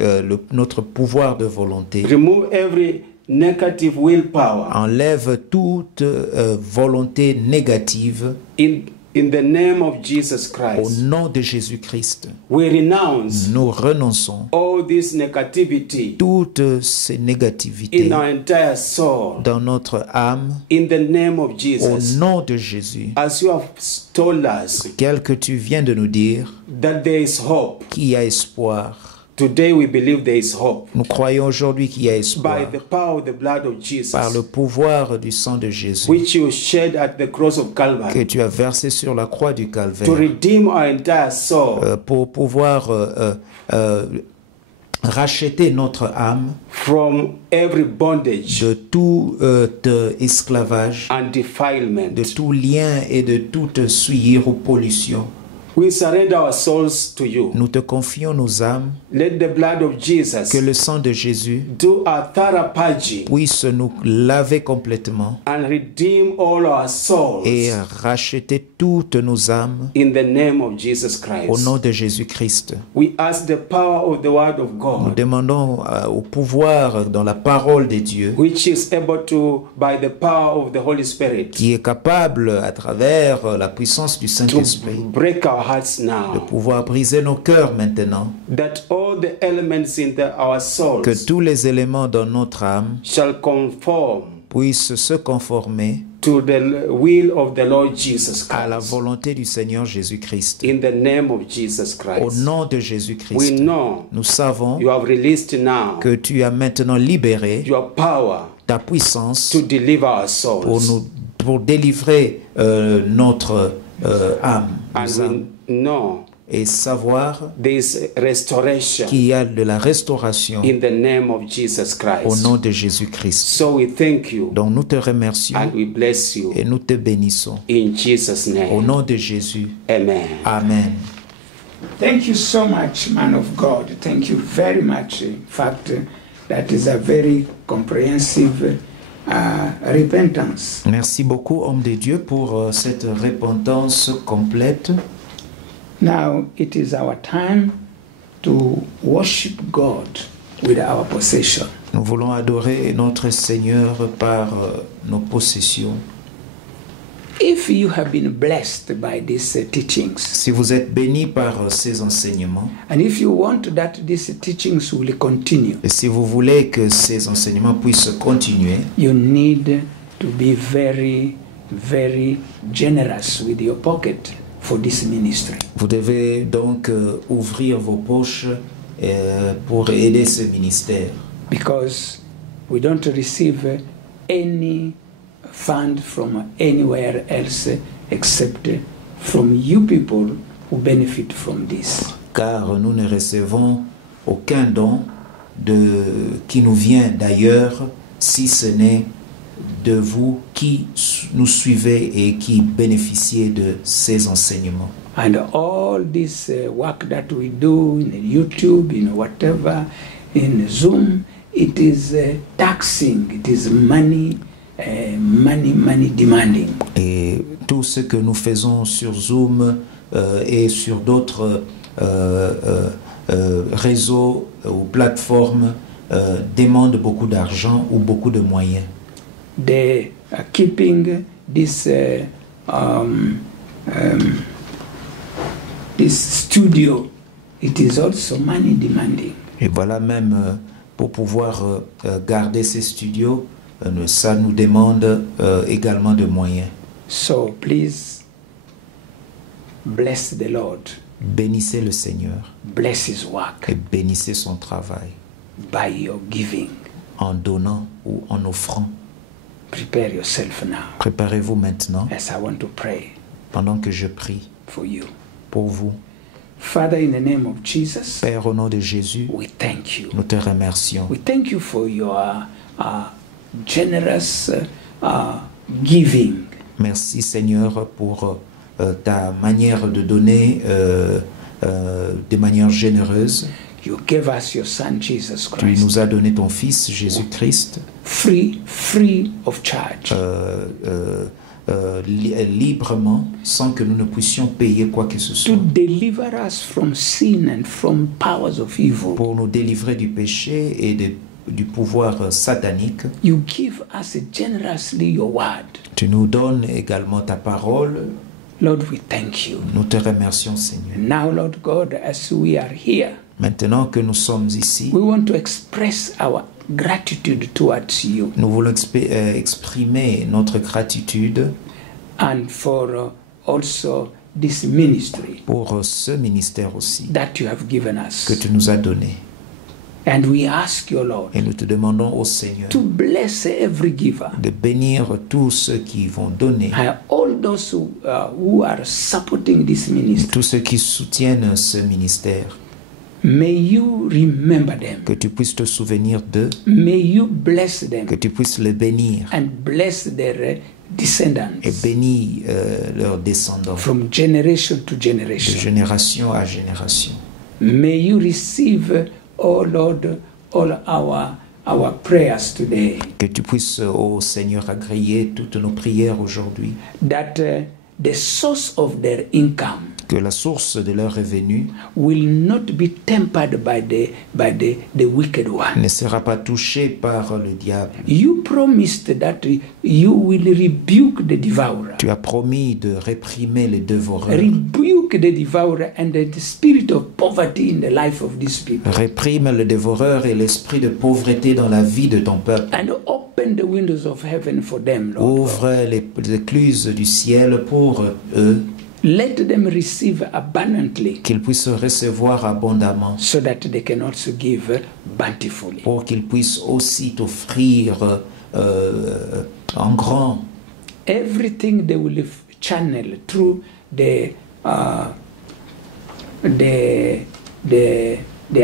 notre pouvoir de volonté. Remove every negative willpower. Enlève toute volonté négative In the name of Jesus au Christ, nom de Jésus-Christ. we renounce Nous renonçons all this negativity toutes ces négativités in our entire soul. dans notre âme In the name of au Jesus, nom de Jésus. as you have told us Tel que tu viens de nous dire that there is hope. qu'il y a espoir. Today we believe there is hope. Nous croyons aujourd'hui qu'il y a espoir By the power of the blood of par le Jesus, pouvoir du sang de Jésus which you shed at the cross of que Calvary, tu as versé sur la croix du to Calvaire redeem our entire soul pour pouvoir racheter notre âme from every bondage de tout esclavage, and defilement. de tout lien et de toute souillure ou pollution. We surrender our souls to you. Nous te confions nos âmes. Let the blood of Jesus Que le sang de Jésus do a thorough purging puisse nous laver complètement and redeem all our souls et racheter toutes nos âmes in the name of Jesus au Christ. nom de Jésus-Christ. We ask the power of the word of Nous God, demandons au pouvoir dans la parole de Dieu which is able to, by the power of the Holy Spirit, qui est capable, à travers la puissance du to Saint-Esprit, break our hearts de now. pouvoir briser nos cœurs maintenant, That all the elements in our souls que tous les éléments dans notre âme shall conform puissent se conformer to the will of the Lord Jesus à la Christ. volonté du Seigneur Jésus-Christ. In the name of Jesus Au Christ. nom de We Jésus-Christ, know nous savons you have released now que tu as maintenant libéré your power ta puissance to deliver our souls. pour délivrer notre âme, And nos âmes, we know et savoir there is restoration qu'il y a de la restauration in the name of Jesus au Christ. nom de Jésus-Christ. So we thank you Donc nous te remercions and we bless you et nous te bénissons. in Jesus' Au name. nom de Jésus. Amen. Amen. Thank you so much, man of God. Thank you very much. In fact, that is a very comprehensive repentance. Merci beaucoup, homme de Dieu, pour cette repentance complète. Now it is our time to worship God with our possession. Nous voulons adorer notre Seigneur par nos possessions. If you have been blessed by these teachings, Si vous êtes bénis par ces enseignements, and if you want that these teachings will continue, et si vous voulez que ces enseignements puissent continuer, you need to be very, very generous with your pocket for this ministry. vous devez donc ouvrir vos poches pour aider ce ministère. Because we don't receive any fund from anywhere else except from you people who benefit from this. Car nous ne recevons aucun don qui nous vient d'ailleurs, si ce n'est de vous qui nous suivez et qui bénéficiez de ces enseignements. And all this work that we do in YouTube, in whatever, in Zoom, it is taxing, it is money demanding. Et tout ce que nous faisons sur Zoom et sur d'autres réseaux ou plateformes demande beaucoup d'argent ou beaucoup de moyens. They are keeping this this studio. It is also money demanding. Et voilà, même pour pouvoir garder ces studios, ça nous demande également de moyens. So please bless the Lord, Bénissez le Seigneur bless His work et bénissez son travail by your giving. en donnant ou en offrant. Prepare yourself now Préparez-vous maintenant as I want to pray pendant que je prie for you. pour vous. Father, in the name of Jesus, Père, au nom de Jésus, we thank you. nous te remercions. We thank you for your generous giving. Merci Seigneur pour ta manière de donner de manière généreuse. You gave us your Son, Jesus Tu Christ, nous as donné ton Fils Jésus-Christ free of charge. librement, sans que nous ne puissions payer quoi que ce To soit, deliver us from sin and from powers of evil. pour nous délivrer du péché et du pouvoir satanique. You give us generously your word. Tu nous donnes également ta parole. Lord, we thank you. Nous te remercions, Seigneur. And now, Lord God, as we are here, Maintenant que nous sommes ici, we want to express our gratitude towards you nous voulons exprimer notre gratitude and for also this ministry pour ce ministère aussi that you have given que us. tu nous as donné. And we ask you, Lord, Et nous te demandons au Seigneur to bless every giver de bénir tous ceux qui vont donner, and all those who are supporting this ministry. tous ceux qui soutiennent ce ministère. May you remember them. Que tu puisses te souvenir d'eux, May you bless them que tu puisses les bénir and bless their descendants et bénis leurs descendants from generation to de generation. génération à génération. May you receive, oh Lord, all our prayers today, Que tu puisses, ô Seigneur, agréer toutes nos prières aujourd'hui, that the source of their income que la source de leurs revenus will not be tempered by the wicked one. ne sera pas touchée par le diable. You promised that you will rebuke the devourer. Tu as promis de réprimer les dévoreurs. Rebuke the devourer and the spirit of poverty in the life of these people. Réprime le dévoreur et l'esprit de pauvreté dans la vie de ton peuple. And open the windows of heaven for them, Lord. Ouvre les écluses du ciel pour eux, Let them receive abundantly qu'ils puissent recevoir abondamment, so that they can also give bountifully. pour qu'ils puissent aussi t'offrir en grand. Everything they will channel through the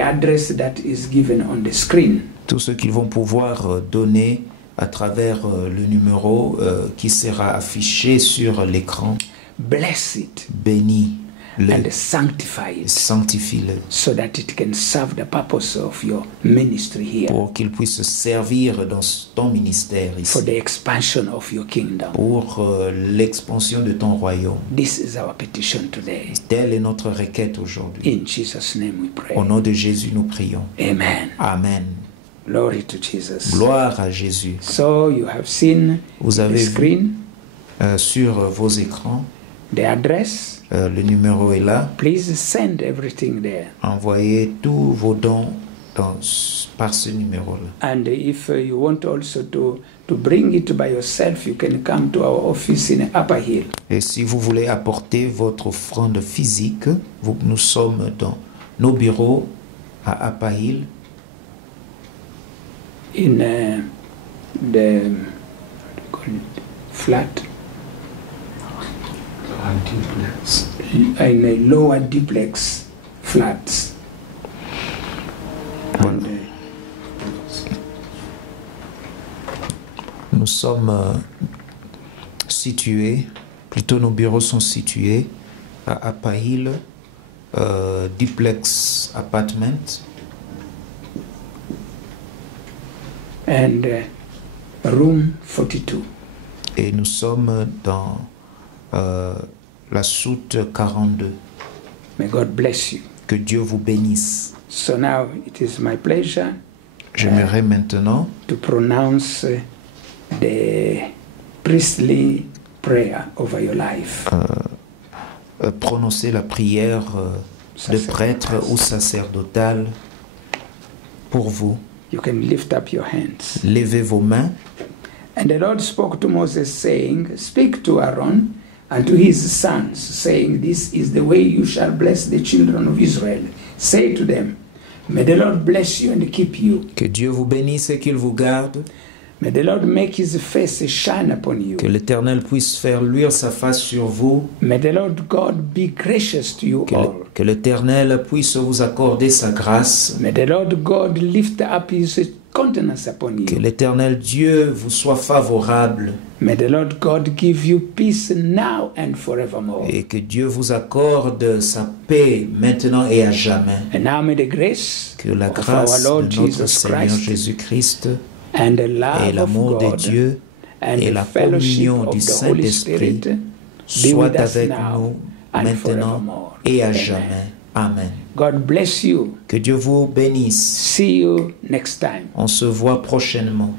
address that is given on the screen. Tout ce qu'ils vont pouvoir donner à travers le numéro qui sera affiché sur l'écran. Bless it Bénis-le and sanctify et it sanctifie-le so that it can serve the purpose of your ministry here pour qu'il puisse servir dans ton ministère ici, for the expansion of your kingdom. pour l'expansion de ton royaume. This is our petition today. Telle est notre requête aujourd'hui. In Jesus' name we pray. Au nom de Jésus, nous prions. Amen. Amen. Glory to Jesus. Gloire à Jésus. So you have seen Vous the avez vu screen, sur vos écrans, the address. le numéro est là. Please send everything there. Envoyez tous vos dons par ce numéro-là. And if you want also to bring it by yourself, you can come to our office in Upper Hill. Et si vous voulez apporter votre offrande physique, nous sommes dans nos bureaux à Upper Hill, In the flat, in a lower duplex flats. Voilà. And, Nous sommes situés, plutôt nos bureaux sont situés à Upper Hill, duplex apartment, and room 42. et nous sommes dans la soute 42. May God bless you. Que Dieu vous bénisse. So now it is my pleasure J'aimerais maintenant to pronounce the priestly prayer over your life. prononcer la prière de prêtre ou sacerdotal pour vous. You can lift up your hands. Levez vos mains. And the Lord spoke to Moses, saying, Speak to Aaron and to his sons, saying, This is the way you shall bless the children of Israel. Say to them, May the Lord bless you and keep you. Que Dieu vous bénisse et qu'il vous garde. May the Lord make his face shine upon you. Que l'Éternel puisse faire luire sa face sur vous. May the Lord God be gracious to you all. Que l'Éternel puisse vous accorder sa grâce. May the Lord God lift up his countenance upon you. Que l'Éternel Dieu vous soit favorable. May the Lord God give you peace now and forevermore. Et que Dieu vous accorde sa paix maintenant et à jamais. And now may the grace Que la of grâce our Lord de notre Jesus Seigneur Christ Jésus-Christ and the et love of l'amour de God Dieu and et the la fellowship communion of du the Holy Saint-Esprit Spirit be soit with us avec now nous and maintenant forevermore. et à Amen. jamais. Amen. God bless you. Que Dieu vous bénisse. See you next time. On se voit prochainement.